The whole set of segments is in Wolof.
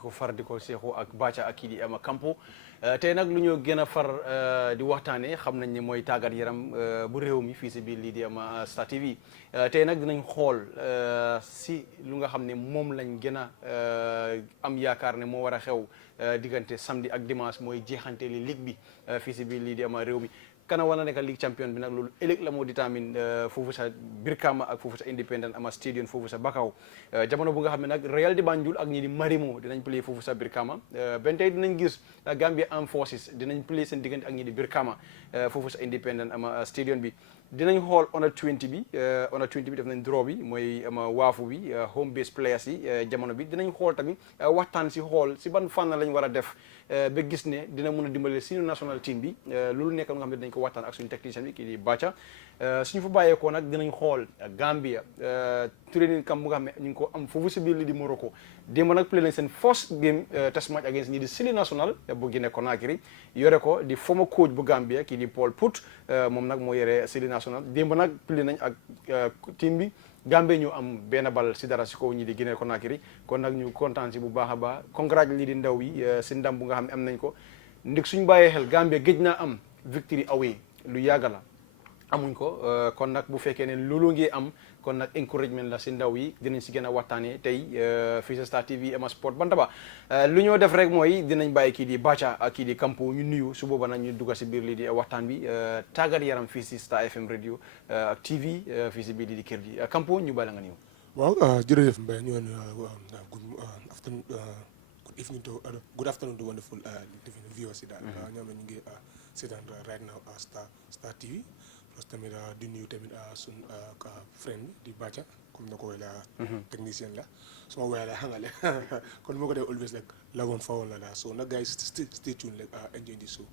ko far di ko seexoo ak Bacha ak kii di ama Kampo tey nag lu ñu gën a far di waxtaanee xam nañ ne mooy tàggat yaram bu réew mi fii si biir lii di ama Star TV tey nag dinañ xool si lu nga xam ne moom lañ gën a am yaakaar ne moo war a xew diggante samedi ak dimanche mooy jeexanteeli ligue bi fii si biir lii di ama réew mi kana war na nekk ligue champion bi nag loolu ëllëg la moo détermine foofu sa Brikama ak foofu sa Independent ama stadium foofu sa Bakau jamono bu nga xam ne nag Real di Banjul ak ñi di Marimo dinañ play foofu sa Brikama ben tey dinañ gis Gambia Armed Forces dinañ play seen diggante ak ñi di Brikama foofu sa Independent ama stadium bi dinañ xool Under 20 bi Under 20 bi def nañ draw bi mooy ama waafu bi home base players yi jamono bi dinañ xool tamit waxtaan si xool si ban fànn lañ war a def ba gis ne dina mun a dimbale suñu national team bi loolu nekk nga xam ne dañ ko waxtaan ak suñu technicien bi kii di Bacha suñu fa bàyyeekoo nag dinañ xool Gambia training camp bu nga xam ne ñu ngi ko am foofu si biir li di Morocco démb nag play nañ seen first game test match against ñi di Sili National bu Guinée Conakry yore ko di former coach bu Gambia kii di Paul Put moom nag moo yore Sili National démb nag play nañ ak team bi Gambie ñu am benn bal si dara si kaw ñi di Guinée Conakry kon nag ñu kontaan si bu baax a baax congrats lii di ndaw yi si ndam bu nga xam ne am nañ ko ndik suñu bàyyee xel Gambie géej naa am victory away lu yàgg la amuñ ko kon nag bu fekkee ne loolu ngi am kon nag encouragement la si ndaw yi dinañ si gën a waxtaanee tey fii sa Star TV ama sport bantaba lu ñoo def rek mooy dinañ bàyyi kii di Bacha ak kii di Kampo ñu nuyu su booba nag ñu dugga si biir lii di waxtaan bi tàggat yaram fii si Star FM radio ak TV fii si biir lii di kër gi Kampo ñu bàyyi la nga nuyu. waaw jërëjëf Mbaye ñu good afternoon to wonderful viewers daal ñoom ñu ngi seetaan right now Star TV plus tamit di nuyu tamit sun friend di Bacha comme na ko wala technicien la suma wala la xangale kon moo ko def always like la woon fa woon la daal so nag guys stay tuned like enjoy this show.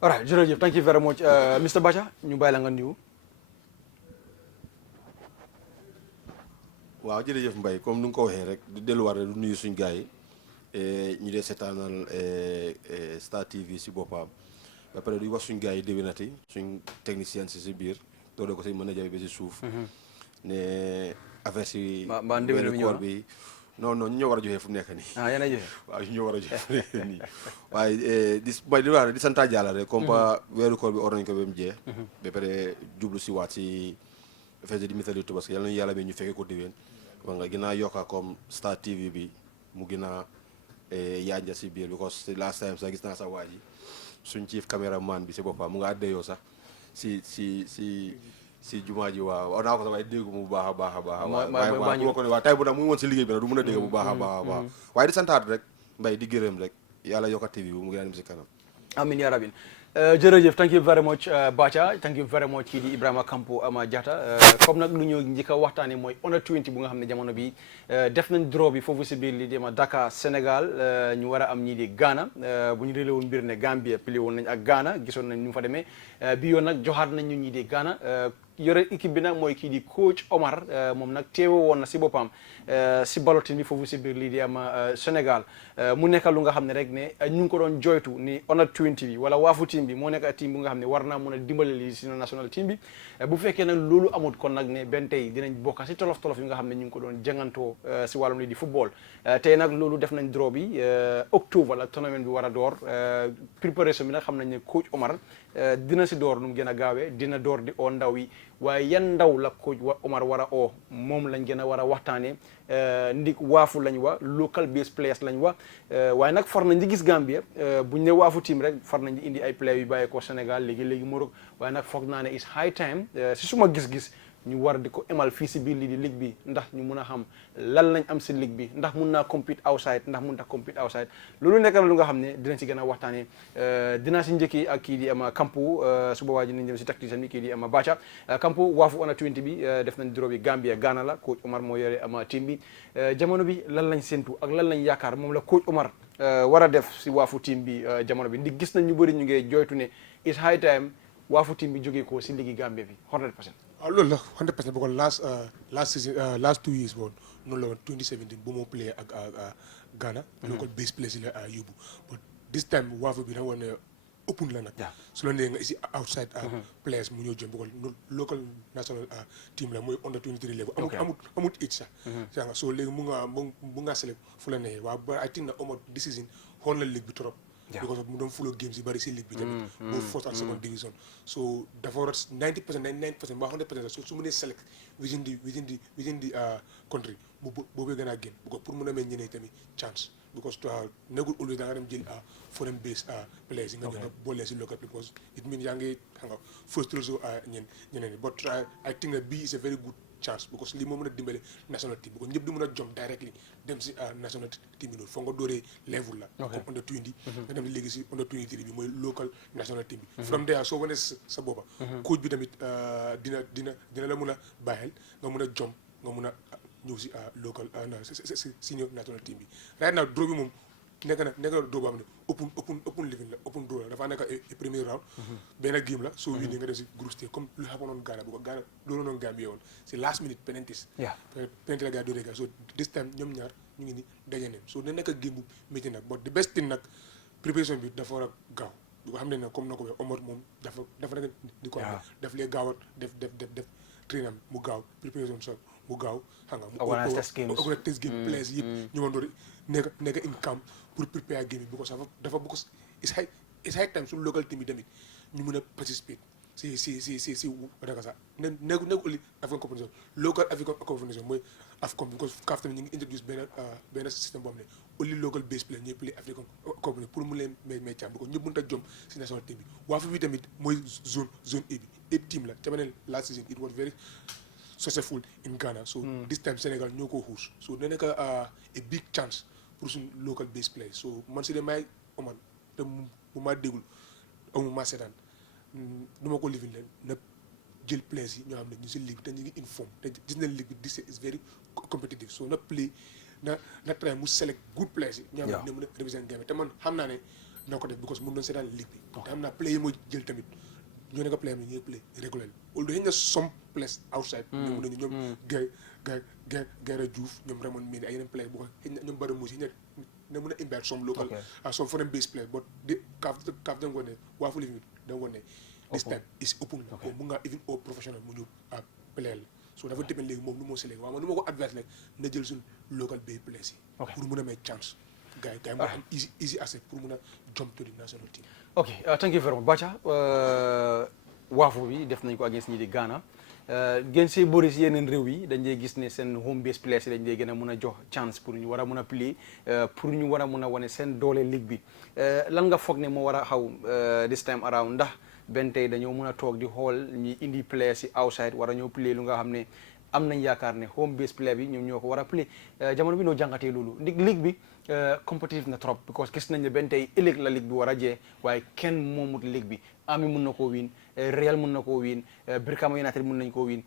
All right jërëjëf thank you very much Mr Bacha ñu bàyyi la nga nuyu. waaw jërëjëf Mbaye comme nu nga ko waxee rek di delluwaat rek du nuyu suñ gars yi ñu dee seetaanal Star TV si boppam ba pare di wax suñ gars yi déwénati suñ technicien si biir doole ko si mën a jafe ba si suuf ne affaire si weeru koor bi non ñu ñoo war a joxe fu mu nekk nii yéen a joxe waaw ñu ñoo war a joxe fu mu nekk nii waaye di wax di santaa Yàlla rek comme pas weeru koor bi or nañ ko ba mu jeex ba pare jublu si waat si affaire di misali Tabaski yàlla nañu yàlla bi ñu fekkee ko déwén wa nga gën a yokka comme Star TV bi mu gën a yaanja si biir because last time sax gis naa sa waa ji suñ chief cameraman bi si boppam mu nga addeyoo sax si jumaa ji waaw naa ko sax waaye dégg mu bu baax a baax a baax waaw ko ne waaw tay bu nag mu ngi woon si liggéey bi nag du mën a dégg bu baax a baax a baax waaye di santaat rek Mbay di gërëm rek yàlla yokka TV bi mu gën a dem si kanam amin ya rabin jërëjëf thank you very much Bacha thank you very much kii di Ibrahima Kampo ama Jatta comme nag lu ñu njëkk a waxtaanee mooy Under 20 bu nga xam ne jamono bi def nañ draw bi foofu si biir li di ma Dakar Sénégal ñu war a am ñii di Ghana bu ñu réelé woon mbir ne Gambia pili woon nañ ak Ghana gisoon nañ ñu fa demee bi yoon nag joxaat nañ ñu ñii di Ghana yore équipe bi nag mooy kii di coach Omar moom nag teewe woon na si boppam si balotin bi foofu si biir lii di ama Sénégal mu nekk lu nga xam ne rek ne ñu ngi ko doon joytu ni Under 20 bi wala waafu team bi moo nekk team bu nga xam ne war naa mën a dimbale lii si national team bi bu fekkee nag loolu amut kon nag ne benn tey dinañ bokk si tolof yi nga xam ne ñu ngi ko doon jangantoo si wàllum lii di football tey nag loolu def nañ draw bi octobre la tournament bi war a door préparation bi nag xam nañ ne coach Omar dina si door nu mu gën a gaawee dina door di oo ndaw yi waaye yan ndaw la coach Omar war a oo moom lañ gën a war a waxtaanee ndik waafu lañ wa local based players lañ wa waaye nag far nañ di gis Gambia buñ ne waafu team rek far nañ di indi ay players yu bàyyee ko Sénégal léegi Maroc waaye nag foog naa ne is high time si suma gis-gis ñu war di ko emal fii si biir lii di ligue bi ndax ñu mun a xam lan lañ am si ligue bi ndax mun naa compete outside ndax mun tax compete outside loolu nekk na lu nga xam ne dinañ si gën a waxtaanee dinaa si njëkki ak kii di ama Kampo su boobaa ji nañ dem si tacticien bi kii di ama Bacha Kampo waafu Under 20 bi def nañ draw bi Gambia Ghana la coach Omar moo yore ama team bi jamono bi lan lañ séntu ak lan lañ yaakaar moom la coach Omar war a def si waafu team bi jamono bi ndi gis nañ ñu bëri ñu ngi joytu ne it's high time waafu team bi jógee ko si ligi Gambia bi 100%. waaw loolu la 100% because last season last 2 years woon noonu la woon 2017 bu moo play ak Ghana local base place la yóbbu but this time waafu bi nag woon ne open la nag Yeah. su la nee nga isi outside players mu ñëw jëm because local national team la mooy under 23 level amut age sax nga so léegi mu nga select fu la nee waaw ba I think na Omar this season xool na ligue bi trop because mu doon follow games yi bari si ligue bi tamit boo first and second division so dafa war a 90% 99% ba 100% so su mu nee select within the country boobee gën a génn because pour mun a may ñeneen tamit chance because nekkul always da nga dem jël foreign based players yi nga jël nga boole si local because it means yaa ngi xam nga first also ñeneen but I think that bii is a very good chance because lii moo mën a dimbale national team because ñëpp di mën a jump directly dem si national team bi noonu foog nga dooree level la comme under 20 nga dem léegi si under 23 bi mooy local national team bi from there soo wane sa boppa coach bi tamit dina la mën a bàyyil nga mën a jump nga mën a ñëw si local senior national team bi right now draw bi moom nekk na draw boo xam ne open living la open draw la dafa nekk premier round benn game la soo wii nga def si groupe stage comme lu xamoon noonu Ghana bu ko Ghana loolu noonu Gambie woon si last minute penalties la gars dooree gars so this time ñoom ñaar ñu ngi ni daje neen so ne nekk game bu métti nag but the best thing nag préparation bi dafa war a gaaw bu ko xam ne comme na ko waxee Omar moom dafa nekk di ko am daf lee gaaw a def train am mu gaaw préparation so mu gaaw xam nga mu organise test game players yëpp ñu mën doon nekk in camp pour prepare game bi because dafa because it's high time suñu local team yi tamit ñu mën a participate si daka sax nekku uli African competition local African competition mooy AFCON because CAF tamit ñu ngi introduce benn système boo xam ne uli local base play ñuy play African competition pour mu leen may càmm because ñëpp mënut a jom si national team bi waa fi tamit mooy zone A bi 8 team la ca beneen last season it was very successful in Ghana so this time Sénégal ñoo ko xuus so ne nekk a big chance pour suñ local base play so man si de may oman te bu ma dégul amu ma seetaan du ma ko living leen na jël players yi ñoo xam ne ñu si ligue bi te ñu ngi inform te gis nañ ligue bi this is very competitive so na play na try mu select good players yi ñoo xam ne mën a represent Gambia te man xam naa ne na ko def because mun doon seetaan ligue bi te xam naa play yi mooy jël tamit ñoo nekk player bi ñooy play régulier although xëy na some players outside ñoom mën nañu ñoom Gaye Diouf ñoom Raymond Mendy ay yeneen player bu ko xëy na ñoom Bada Moussa xëy na mën a impact some local some foreign based player but kaaf da nga ko ne waa fu living da nga ko ne this time is open la ko mun ngaa even au professionnel mu ñëw player la so dafa dépend léegi moom nu moo si léegi waaw man nu ma ko adverse rek na jël suñ local based players yi pour mun a may chance gars yi mu am easy access pour mun a jump to the national team ok thank you very much Bacha waafu bi def nañ ko against ñi di Ghana gën see bëri si yeneen réew yi dañ dee gis ne seen home base players yi dañ dee gën a mën a jox chance pour ñu war a mën a play pour ñu war a mën a wane seen doole ligue bi lan nga foog ne moo war a xaw this time around ndax benn tey dañoo mën a toog di xool ñi indi players yi outside war a ñëw play lu nga xam ne am nañ yaakaar ne home base player bi ñoom ñoo ko war a play jamono bi noo jàngatee loolu ligue bi competitive na trop because gis nañ ne benn tey ëllëg la ligue bi war a jee waaye kenn moomut ligue bi Ami mun na koo wiin Real mun na koo wiin Brikama United mun nañ koo wiin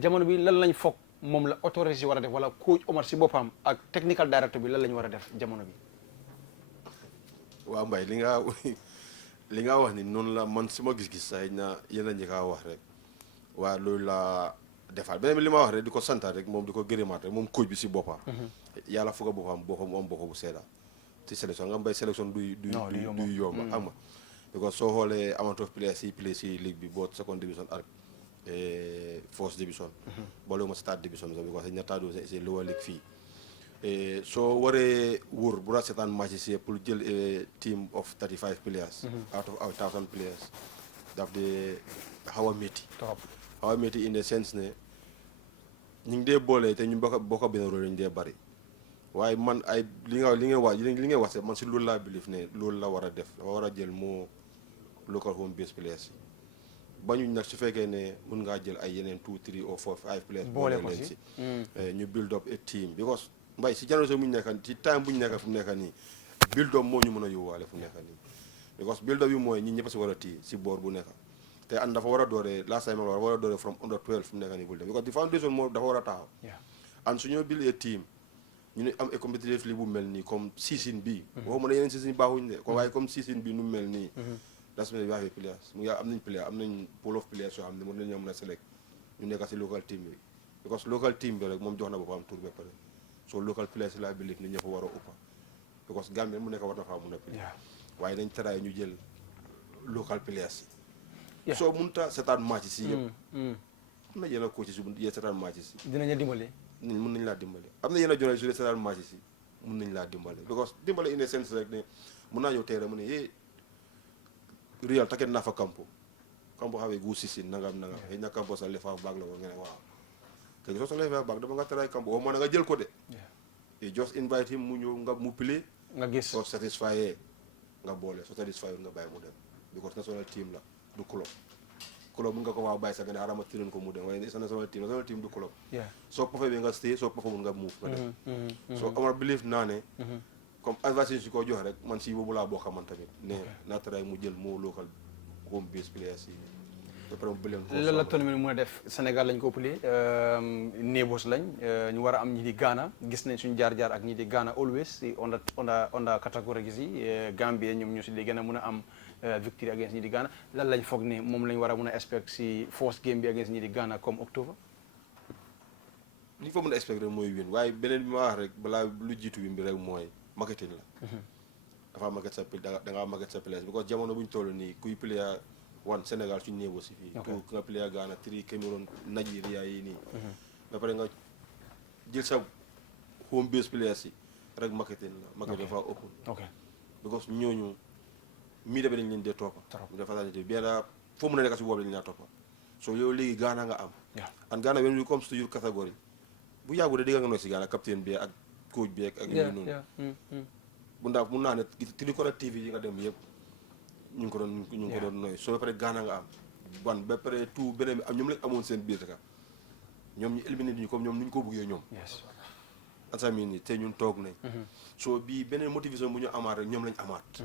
jamono bi lan lañ foog moom la autorité si war a def wala coach Omar si boppam ak technical director bi lan lañ war a def jamono bi. waaw Mbaye li nga wax ni noonu la man si ma gis-gis sax na yéen a njëkk a wax rek waaye loolu la defaat beneen bi li ma wax rek di ko santaat rek moom di ko gërëmaat rek moom coach bi si boppam. yàlla foog a boppam mu am boppam bu seeda ci sélection nga mbay sélection du yomb xam nga because soo xoolee amount of players yi play si ligue bi both second division ak first division boole ma si third division sax because ña taadu c'est lower league fii soo waree wóor bu la seetaan match si pour jël team of 35 players out of 1000 players daf de xaw a métti in the sense ne ñu ngi dee boole te ñu bokk benn rôle ñu dee bari waaye man ay li nga wax man si loolu laa believe ne loolu la war a def dafa war a jël moo local home base players yi bañuñ nag su fekkee ne mun ngaa jël ay yeneen 2 3 or 4 5 players boole leen si ñu build up a team because mbay si génération bu ñu nekk ci time bu ñu nekk fu mu nekk nii build up moo ñu mën a yóbbuwaale fu mu nekk nii because build up yi mooy ñi ñëpp si war a tii si boor bu nekk te and dafa war a dooree last time war a dooree from under 12 fu mu nekk nii bul dem because the foundation moo dafa war a taxaw and su ñoo build a team ñu ne am a competitive li bu mel nii comme season bi waxuma ne yeneen season yi baaxuñ de waaye comme season bi nu mel nii das mel waxee players mu ngi am nañ pool of players yoo xam ne mën nañoo mën a select ñu nekk si local team bi because local team bi rek moom jox na boppam tour ba pare so local players laa believe ni ñëpp war a uppa because Gambie mu nekk war na faa mun a play waaye nañ taraay ñu jël local players yi Yeah. soo munta seetaan match si yëpp am na yenn coach si bu yee seetaan match si dinañu dimbali. mun nañ laa dimbale am na yenn journaliste su dee seetaan match si mun nañ laa dimbale because dimbale in a sense rek ne mun naa ñëw tey rek mu ne yee Real taket naa fa Campo xawee gu sisi nangam xëy na Campo sa left half back la ko nga ne waaw léegi soo sa left half back dama nga try Campo oo moo na nga jël ko de you just invite him mu ñëw nga mu play nga gis soo satisfy nga boole soo satisfy nga bàyyi mu dem because national team la du club mun nga ko waaw bàyyi sax nga ne xaaral ma tëral ko mu dem waaye sa national team du club soo performee nga stay soo performul nga move nga dem soo Omar believe naa ne comme advice si ko jox rek man si boobu laa bokk man tamit ne naa try mu jël moo local home base players yi ba pare mu bëleen lan la tournoi bi mën a def Sénégal lañ ko ëppalee neighbours lañ ñu war a am ñi di Ghana gis nañ suñu jaar-jaar ak ñi di Ghana always si onda catégorie gi si Gambie ñoom ñoo si di gën a mën a am victory against ñi di Ghana lan lañ foog ne moom lañ war a mën a expect si first game bi against ñi di Ghana comme octobre li fa mën a expect rek mooy win waaye beneen bi ma wax rek balaa lu jiitu win bi rek mooy marketing la dafa market sa da ngaa market sa place because jamono bu ñu toll nii kuy player one Sénégal suñu néew si fii ku nga player Ghana 3 Cameroun Nigeria yi nii ba pare nga jël sa home base players yi rek marketing la marketing dafa ëpp because ñooñu media bi dañ leen dee toppa dafa daanete bien foo mën a nekk si boobu dañ leen toppa so yow léegi Ghana nga am and Ghana when it comes to your category bu yàggu de dégg nga nooy si Ghana capitaine bi ak coach bi ak yooyu noonu bu ndax mun naa ne tri collective yi nga dem yëpp ñu ngi ko doon nooy soo ba pare Ghana nga am ba pare tout beneen bi am ñoom lañ amoon seen biir ka ñoom ñu éliminé ñu comme ñoom nu ñu ko bëggee ñoom ansami ni te ñun toog nañ soo bii beneen motivation bu ñu amaat rek ñoom lañ amaat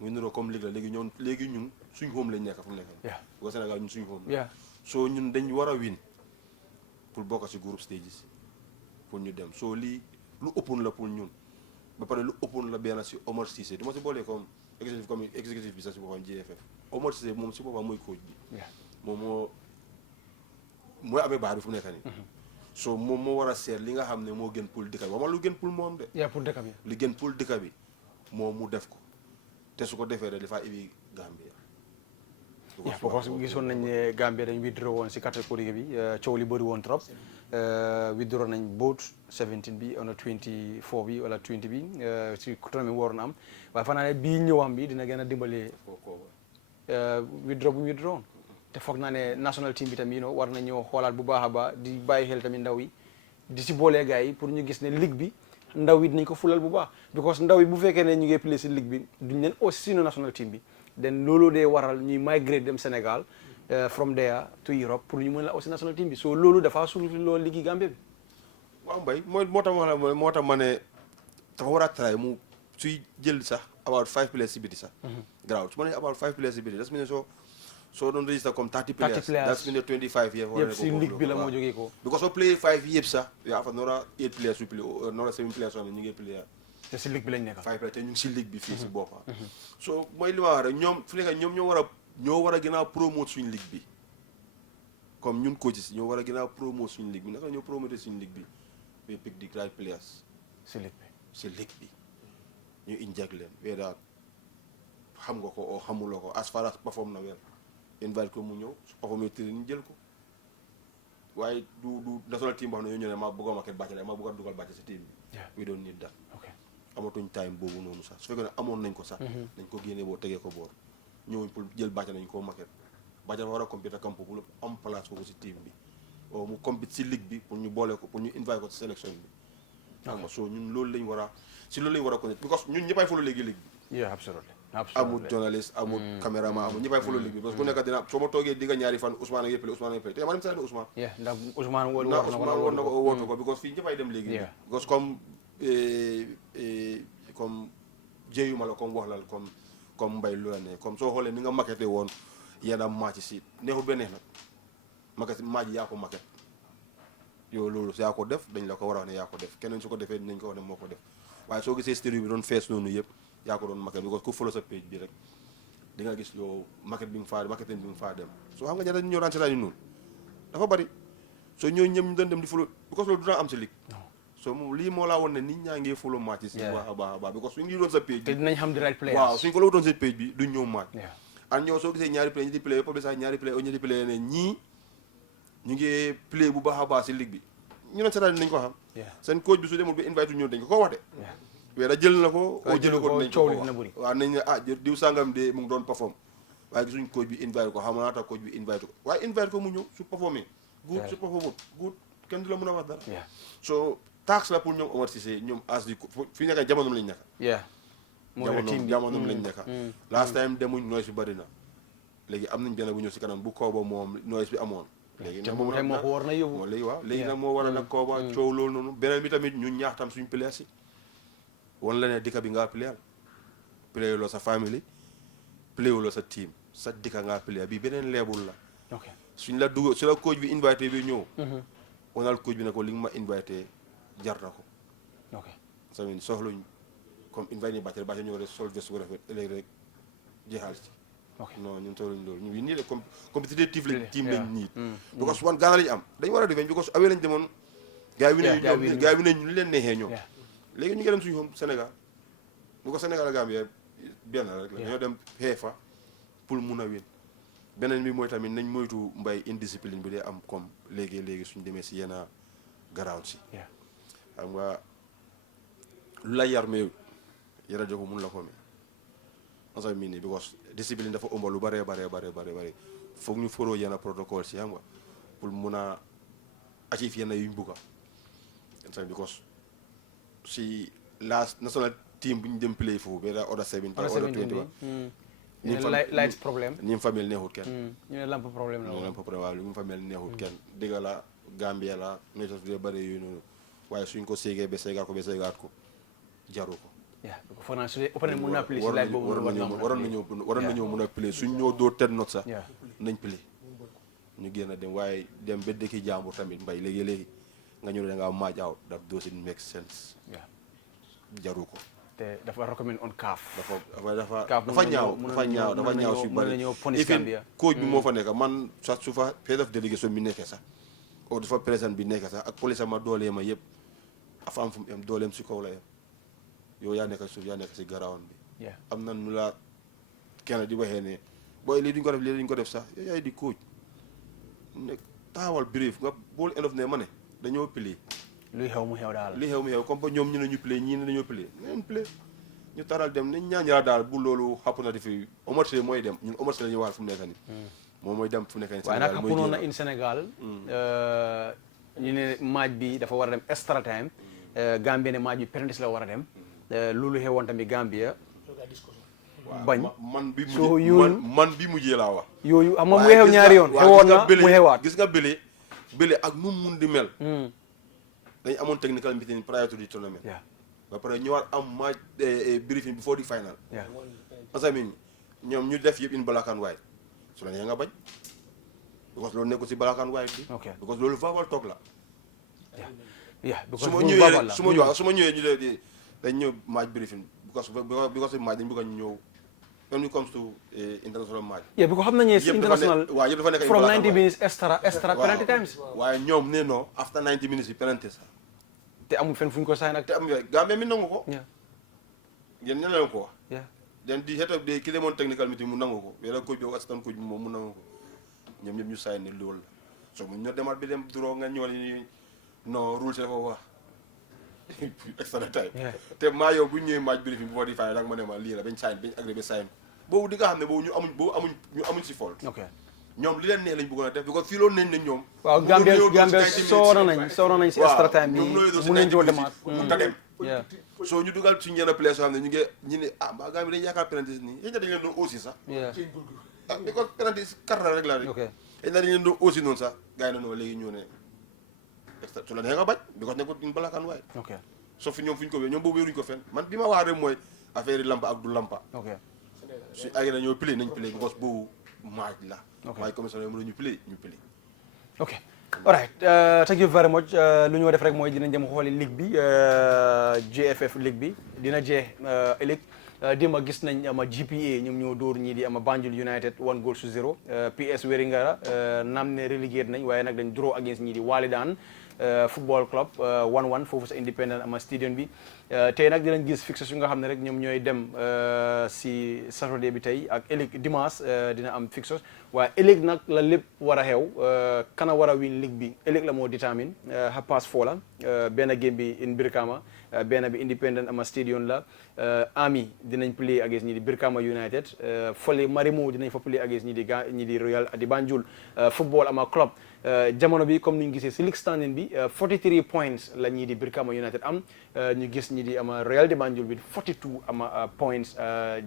muy niroo comme léegi la léegi ñun suñ home lañ nekk fu mu nekk bu ko Sénégal ñun suñ home la soo ñun dañ war a win pour bokk si groupe stages pour ñu dem soo lii lu ëppoon la pour ñun ba pare lu ëppoon la benn si Omar Cissé du ma si boolee comme exécutif bi sax si boppam GFF Omar Cissé moom si boppam mooy coach bi moom mooy amee baax bi fu mu nekk nii so moom moo war a seet li nga xam ne moo gën pour dëkk bi waxuma lu gën pour moom de pour dëkk bi li gën pour dëkk bi moom mu def ko te su ko defee rek dafaa ibi Gambia parce que gisoon nañ ne Gambia dañ withdraw woon si catégorie bi coow li bëri woon trop withdraw nañ both 17 bi on 24 bi wala 20 bi si tournoi bi waroon am waaye fanaa ne bii ñëwam bi dina gën a dimbale withdraw bu withdraw te foog naa ne national team bi tamit war na ñëw xoolaat bu baax a baax di bàyyi xel tamit ndaw yi di si boolee gars yi pour ñu gis ne ligue bi ndaw yi dinañ ko fulal bu baax because ndaw yi bu fekkee ne ñu ngi play si ligue bi duñ leen aussi si national team bi den loolu dee waral ñuy migrate dem Sénégal from there to Europe pour ñu mën la aussi national team bi so loolu dafa suul loolu liggéey Gambie bi waaw Mbaye moo tax ma ne dafa war a try mu suy jël sax about 5 players si biti sax garaaw su ma ne about 5 players si biti das mu ne soo doon register comme 30 players that's mean 25 yëpp si ligue bi la moo jógee ko because soo play 5 yëpp sax yaa fa noora 8 players su play noora 7 players soo xam ne ñu ngi play te si ligue bi lañ nekk 5 players te ñu ngi si ligue bi fii si boppa so mooy li ma wax rek ñoom fu nekk ñoom ñoo war a gën a promote suñu ligue bi comme ñun coaches ñoo war a gën a promote suñu ligue bi naka ñoo promote suñu ligue bi ba pick the right players si ligue bi ñu inject leen weda xam nga ko o xamuloo ko as far as perform na wel invite ko mu ñëw su performé tëri ñu jël ko waaye du national team boo xam ne ñoo ñëw ne maa bëgg a market bàcce la maa bëgg a dugal bàcce si team bi we don't need that amatuñ time boobu noonu sax su fekkee ne amoon nañ ko sax nañ ko génne boo tegee ko boor ñëwuñ pour jël bàcce nañ koo market bàcce dafa war a compéter campo pour am place foofu si team bi o mu compéter si ligue bi pour ñu boole ko pour ñu invite ko si sélection bi xam nga soo ñun loolu lañ war a si loolu lañ war a connecté because ñun ñëppay follow léegi ligue bi amul journaliste amul caméraman amul ñëppay follow ligue bi parce que ku nekk dina soo ma toogee digga ñaari fan Ousmane ak yëppale te ma dem seeti Ousmane ndax Ousmane war na ko wootu ko because fii ñëppay dem léegi because comme jéyuma la comme wax lal comme mbay lu la ne comme soo xoolee ni nga maquette woon yenn match si neexul ba neex nag maquette match yaa ko maquette yow loolu yaa ko def dañ la ko war a wax ne yaa ko def keneen su ko defee dinañ ko wax ne moo ko def waaye soo gisee stéréo bi doon fees noonu yëpp yaa ko doon maquette because ku follow sa page bi rek di nga gis yow maquette bi nga faa dem soo xam nga ñaata ñu ñëw daan seetaan noonu dafa bari soo ñëw ñëpp ñu doon dem di follow because loolu du daan am si ligue so moom lii moo laa woon ne nit ñaa ngi follow match si baax a baax because suñu lii doon sa page bi te dinañ xam di right players waaw suñ ko la doon seen page bi duñ ñëw match and ñoo soo gisee ñaari play ñetti play public sax ñaari play o ñetti play ne ñii ñu ngi play bu baax a baax si ligue bi ñu doon seetaan nañ ko xam seen coach bi su demul bi invite ñëw dañ ko wax de weera jël na ko oo jël ko dinañ ko wax waaw nañ ne diw sàngam de mu ngi doon perform waaye gisuñ coach bi invite ko xam naa tax coach bi invite ko waaye invite ko mu ñëw su performé good su performé good kenn du la mën a wax dara so tax la pour ñoom Omar Cissé ñoom as di fi nekk jamonoom lañ nekk jamonoom lañ nekk last time demuñ noise bi bëri na léegi am nañ benn bu ñëw si kanam bu kooba moom noise bi amoon léegi nag moom moo ko war na yóbbu léegi waaw léegi nag moo war a nag kooba coow loolu noonu beneen bi tamit ñun ñaax tam suñu players si wan la ne dëkk bi ngaa player playuloo sa famille playuloo sa team sa dëkk ngaa player bi beneen leebul la suñ la dugg su la coach bi invité bi ñëw wanal coach bi ne ko li nga ma invité jar na ko samin soxluñ comme invité ni bàcce ñëw rek sol veste bu rafet ëllëg rek jeexal ci non ñun soxluñ loolu ñu nii de compétitif lañ team lañ niit because wan Ghana lañu am dañ war a defee because awee lañ demoon gars yi ne ñu leen neexee ñoom léegi ñu ngi dem suñu home Sénégal bu ko Sénégal ak Gambie benn rek la dañoo dem xeefa pour mun a win beneen bi mooy tamit nañ moytu mbay indiscipline bi dee am comme léegi suñu demee si yenn ground si xam nga lu la yar mais yara jox ko mun la ko mee ansa mii nii because discipline dafa ëmba lu bare foog ñu foroo yenn protocole si xam nga pour mun a achieve yenn yuñ bugga ansa because si last national team bu ñu dem play foofu ba order 17 order 20 ñu ne light problème ñi famille neexut kenn ñu ne lamp problème la lamp problème waaw ñu famille neexut kenn dëgg la Gambia la nations de bëri yooyu noonu waaye suñ ko séegee ba séegaat ko jaru ko foog naa su dee ëpp na mun naa play si light boobu waroon nañoo mun a play suñ ñoo doo ten not sax nañ play ñu génn dem waaye dem ba dëkki jàmbur tamit mbay léegi nga ñëw da ngaa match out that doesn't make sense jaru ko te dafa recommend on CAF dafa ñaaw si bëri even coach bi moo fa nekk man sax su fa head of delegation bi nekkee sax o dafa président bi nekkee sax ak police ma doolee ma yëpp afa am fu mu am dooleem si kaw la yem yow yaa nekk suuf yaa nekk si ground bi am na nu la kenn di waxee ne booy lii duñ ko def sax yow yaay di coach ne taawal brief nga bool end of ne ma ne dañoo pili luy xew mu xew daal comme ba ñoom ñu ne ñu play ñii ne dañoo play neen play ñu taral dem nañ ñaan yàlla daal bu loolu xapp na di fi Omar Seye mooy dem ñun Omar Seye la ñuy waxal fu mu nekk nii moom mooy dem fu mu nekk nii waaye nag xappunoon na in Sénégal ñu ne match bi dafa war a dem extra time Gambie ne match bi penalty la war a dem loolu xewoon tamit Gambia bañ man bi mujjee laa wax yooyu am mu xew ñaari yoon xewoon na mu xewaat gis nga bële ak nu mun di mel dañu amoon technical meeting prior to the tournament ba pare ñu war am match briefing before the final parce que ñoom ñu def yëpp in black and white su la neexee nga bañ because loolu nekkul si black and white bi because loolu verbal talk la su ma ñëwee ñu de dañ ñëw match briefing because match dañ bëgg a ñëw when it comes to international match because xam nañu international waaw yëpp dafa nekk from 90 minutes extra penalty times waaye ñoom ne non after 90 minutes yi penalty sax te amul fenn fu ñu ko saay nag te am Gambia mi nangu ko yéen ñan leen ko wax den di xeet de ki demoon technical meeting mu nangu ko wala coach bi ak assistant coach bi moom mu nangu ko ñoom ñëpp ñu saay ne loolu la so mu ñoo demaat bi dem duroo nga ñëwal ni non rule si dafa wax extra time te maa yow bu ñu ñëwee match briefing bu fa di fay nag ma ne ma lii la bañ sign bañ agré ba sign boobu di nga xam ne boobu ñu amuñ si fault ñoom li leen neex lañ bëggoon a def because fii loolu nañ ne ñoom waaw Gambia soona nañ si extra time bi mu nañ joo demaat mun ta dem soo ñu dugal suñu yenn place yoo xam ne ñu ne mbaa Gambia dañu yaakaar penalty nii yéen dañ leen doon aussi sax di ko penalty carte rek la rek yéen dañ leen doon aussi noonu sax gars yi na noonu léegi ñëw ne extra su la neex nga bañ because nekkul une black and white soo fi ñoom fu ñu ko wéer ñoom boobu wéeruñu ko fenn man bi ma wax rek mooy affaire yi lampa ak du lampa su ay na ñoo play nañ play because boobu maaj la waaye commission mën ñu play ok all right thank you very much lu ñu def rek mooy dinañ dem xooli ligue bi GFF ligue bi dina jeex ëllëg démb gis nañ ama GPA ñoom ñoo dóor ñii di ama Banjul United 1-0 PS Wéringara naam ne relégué nañ waaye nag dañ draw against ñii di Walidaan football club 1-1 foofu sa independent ama stadium bi tey nag dinañ gis fixes yu nga xam ne rek ñoom ñooy dem si Saturday bi tey ak ëllëg dimanche dina am fixes waaye ëllëg nag la lépp war a xew kana war a win ligue bi ëllëg la moo détermine half-past 4 la benn game bi in Brikama benn bi Independent ama Stadium la Army dinañ play against ñi di Brikama United fole Marimo dinañ fa play against ñi di Royal di Banjul football ama club jamono bi comme ni ñu gisee si league standing bi 43 points la ñii di Brikama United am ñu gis ñi di ama Royal di Banjul bi 42 ama points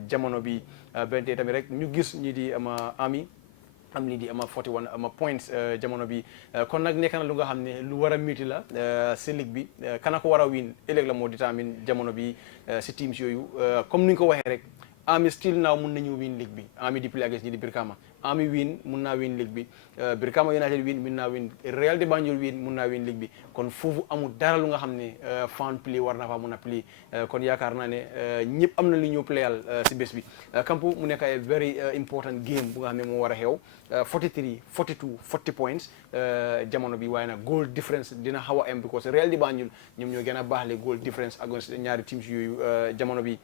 jamono bi benn tamit rek ñu gis ñi di ama Army am lii di ama 41 ama points jamono bi kon nag nekk na lu nga xam ne lu war a métti la si ligue bi kana ko war a win ëllëg la moo détermine jamono bi si teams yooyu comme ni ñu ko waxee rek Army still now mun nañu win ligue bi Army di play against ñi di Brikama Army win mun naa win ligue bi Brikama United win mun naa win Real de Banjul win mun naa win ligue bi kon foofu amul dara lu nga xam ne fan play war na fa mun a play kon yaakaar naa ne ñëpp am na lu ñu playal si bés bi Kampo mu nekk ay very important game bu nga xam ne moo war a xew 43 42 40 points jamono bi waaye nag goal difference dina xaw a am because Real de Banjul ñoom ñoo gën a baaxle goal difference against ñaari teams yooyu jamono bi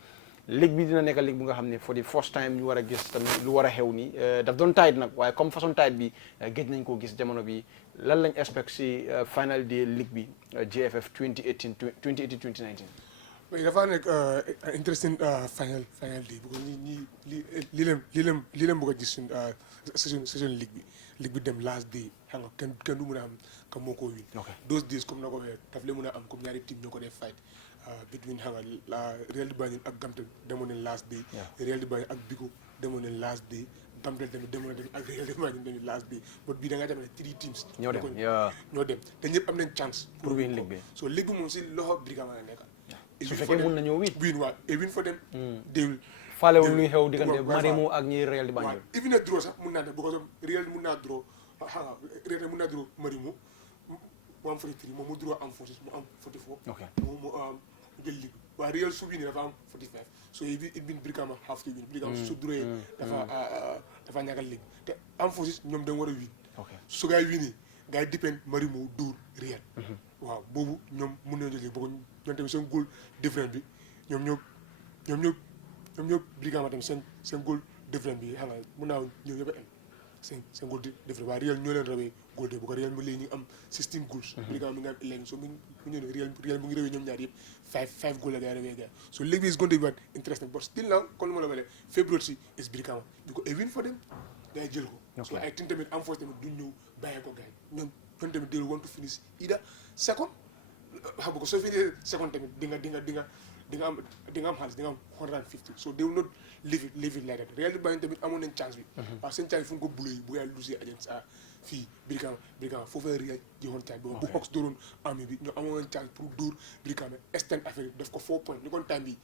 ligue bi dina nekk ligue bu nga xam ne for the first time ñu war a gis tamit lu war a xew ni daf doon tight nag waaye comme façon tight bi géej nañ koo gis jamono bi lan lañ expect si final day ligue bi GFF 2018-2019 oui dafa nekk interesting final day bu ko lii leen bëgg a gis saison ligue bi dem last day xam nga kenn du mën a am ka moo koo win those days comme na ko waxee daf leen mën a am comme ñaari team ñoo ko def fight between xam nga Real de Banjul ak Gamtel demoon nañ last day Real de Banjul ak Biko demoon nañ last day Gamtel tamit demoon nañ ak Real de Banjul tamit last day but bii da ngaa jàpp ne 3 teams ñoo dem te ñëpp am nañ chance pour win ligue bi so ligue bi moom si loxo Brikama la nekk su fekkee mun nañoo win waaw et win for them déwul faalewul luy xew diggante Marimo ak ñi Real de Banjul waaw even a draw sax mun naa def because Real mun naa draw xam nga Real mun naa draw Marimo mu am 43 moom mu draw am 46 mu am 44 mu jël ligue waaye Real su winee dafa am 45 so it mean Brikama have to win Brikama su drawee dafa ñàkkal ligue te am 46 ñoom dañ war a win su gaay winee gaay depend Marimo dóor Real waaw boobu ñoom mun nañu jël boo ñoom tamit seen goal différent bi ñoom ñoo Brikama tamit seen goal différent bi xam nga mun naa ñëw ñëpp a am seen goal différent waaye Real ñoo leen rawee goal de bu ko Real mu léegi ñu am 16 goals Brikama mi nga am 11 so mu ñëw ne Real mu ngi rawee ñoom ñaar yëpp 5 goal la gaa rawee gaa so léegi is going to be interesting but still now comme lu ma la waxee February si is Brikama because a win for them gaa jël ko so ay tin tamit am force tamit duñ ñëw bàyyee ko gaa ñoom tamit they want to finish either second xam nga soo finee second tamit di nga am xaalis di nga am 150 so they will not leave it like that Real de Banjul tamit amoon nañ chance bi waaw seen chance fu nga ko bulee bu yaa losee agence fii Brikama foofu la Real joxoon chance bi bu Hawks dooroon Army bi ñoo amoon nañ chance pour dóor Brikama extend affaire yi def ko 4 points ni kon time bi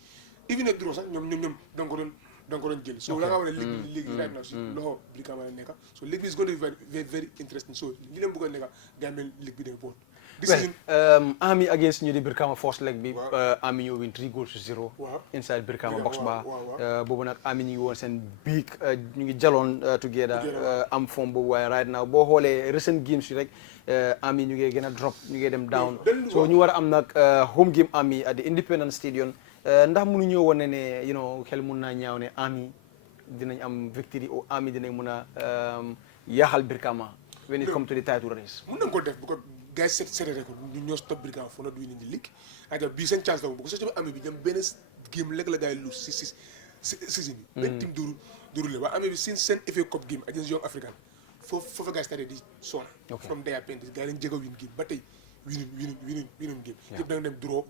even a draw sax ñoom da nga ko doon jël so la nga wax ne léegi right now si loxo Brikama la nekka so ligue bi is going to be very very interesting so li leen bëgg a nekka Gambia ligue bi dem boot Army against ñu di Brikama first leg bi Army ñoo win 3-0 inside Brikama box ba boobu nag Army ñu ngi woon seen big ñu ngi jaloon together am form boobu waaye right now boo xoolee recent games yi rek Army ñu ngi gën a drop ñu ngi dem down so ñu war a am nag home game Army at the Independent Stadium ndax mënu ñëw woon ne xel mun naa ñaaw ne Army dinañ am victory o Army dinañ mun a yaaxal Brikama when it come to the title race mun nañ ko def bu ko guys seetee ko ñu ñoo stop Brikama for not winning the league aja bii seen chance la bu ko soo Army bi ñoom benn game léegi la gars yi lose si season bi benn team dóoru la waaye Army bi seen FA Cup game against Young African foofu gars yi di sonn from there penalty gars yi dañ jega win game ba tey winning game yëpp da nga dem draw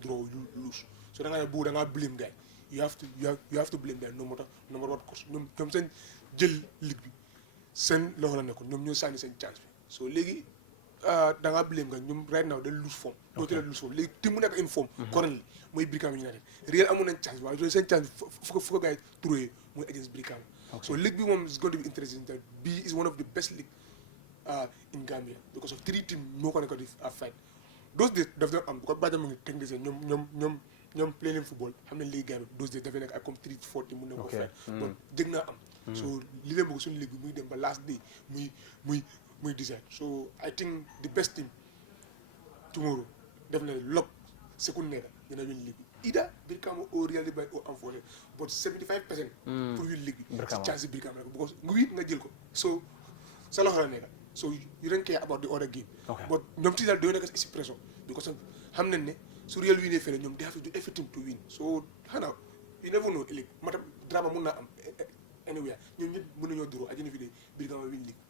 lose so da nga ne bu da ngaa blame gars you have to blame gars no matter what course ñoom seen jël ligue bi seen loxo la nekkoon ñoom ñoo sànni seen chance bi so léegi da ngaa blame nga ñoom right now da lose form dootu la lose form léegi team mu nekk in form currently mooy Brikama United Real amoon nañ chance waaye seen chance fu ko gars yi trouvé mooy against Brikama so league bi moom is going to be interesting that B is one of the best league in Gambia because of 3 team moo ko nekk di fight those days daf doon am bu ko bàjjee mu ngi technicien ñoom play leen football xam ne léegi Gambia those days dafay nekk ak comme 3-4 team mun na ko fight donc jëg naa am so li leen bëgg suñu league bi muy dem ba last day muy decide so I think the best team tomorrow def na lock second nekka dina win league bi either Brikama or Real de Banjul or Amphore but 75% pour win league bi si chance yi Brikama rek because nga win nga jël ko so sa loxo la nekk so you don't care about the other game but ñoom ti daal doo nekk si pression because xam nañ ne su Real winee fële ñoom they have to do everything to win so xanaa you never know ëllëg matam drama mun naa am anywhere ñoom ñëpp mën nañoo duro ajana fi de Brikama win league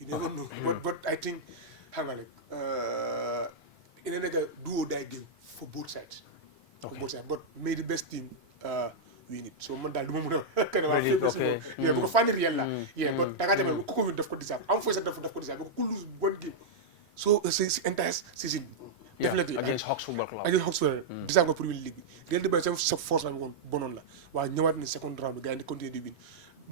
you never know but I think xam nga like ina nekk do or die game for both sides but may the best team win it so man daal du ma mën a kan waa bu ko fànni Real la but da nga demee ku ko win daf ko deserve am fooy sax daf ko deserve ku lose one game so si entire season definitely against Hawks Football Club deserve ko pour win league bi Real de Banjul sa force la woon bonoon la waaye ñëwaat ne second round bi gars yi di continuer di win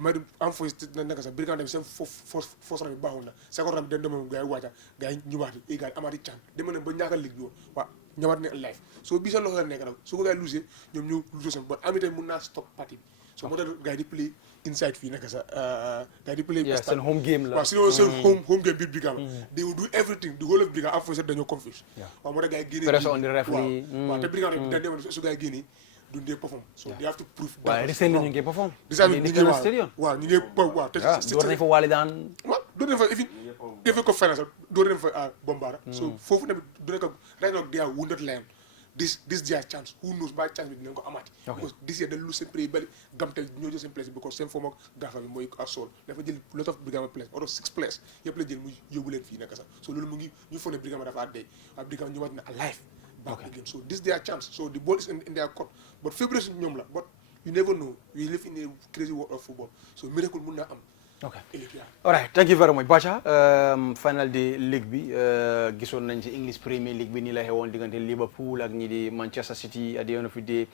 ma am fooy na nekk sax Brikama tamit seen force round bi baaxoon na second round bi den demoon gars yi waaja gars yi ñëwaat yi gars yi amaati can dema ne ba ñaakal ligue bi woon waaw ñëwaat ne live so bii sa loxo la nekk nag su ko gars yi lose ñoom ñu lose seen bon ami tamit mun naa stop party bi so moo tax gars yi di play inside fii nekk sax gars yi di play seen home game la waaw seen home game biir Brikama they will do everything the whole of Brikama am fooy sax dañoo confuse waaw moo tax gars yi génne pressure on the referee waaw te Brikama tamit dañ demoon su gars yi génne dundee perform so they have to prove waaye recently ñu ngi perform waaw ñu ngi waaw te door nañ fa waali daan waaw door nañ fa if ko final sax door nañ fa Bombara so foofu tamit du nekk right now they are wounded lion this their chance who knows ba chance bi dinañ ko amaati because this year dañ lu seen play bali gamtel ñoo jël seen place because seen form ak gaafa bi mooy Sol dafa jël lot of Brikama place out of 6 place yëpp la jël mu yóbbu leen fii nekk sax so loolu mu ngi ñu foog ne Brikama dafa dee waaye Brikama ñëwaat na alive back again so this their chance so the ball is in their court but February ñoom la but you never know we live in a crazy world of football so miracle mun naa am all right thank you very much Bacha final di league bi gisoon nañ ci English Premier League bi nii la xewoon diggante Liverpool ak ñi di Manchester City at the end of the day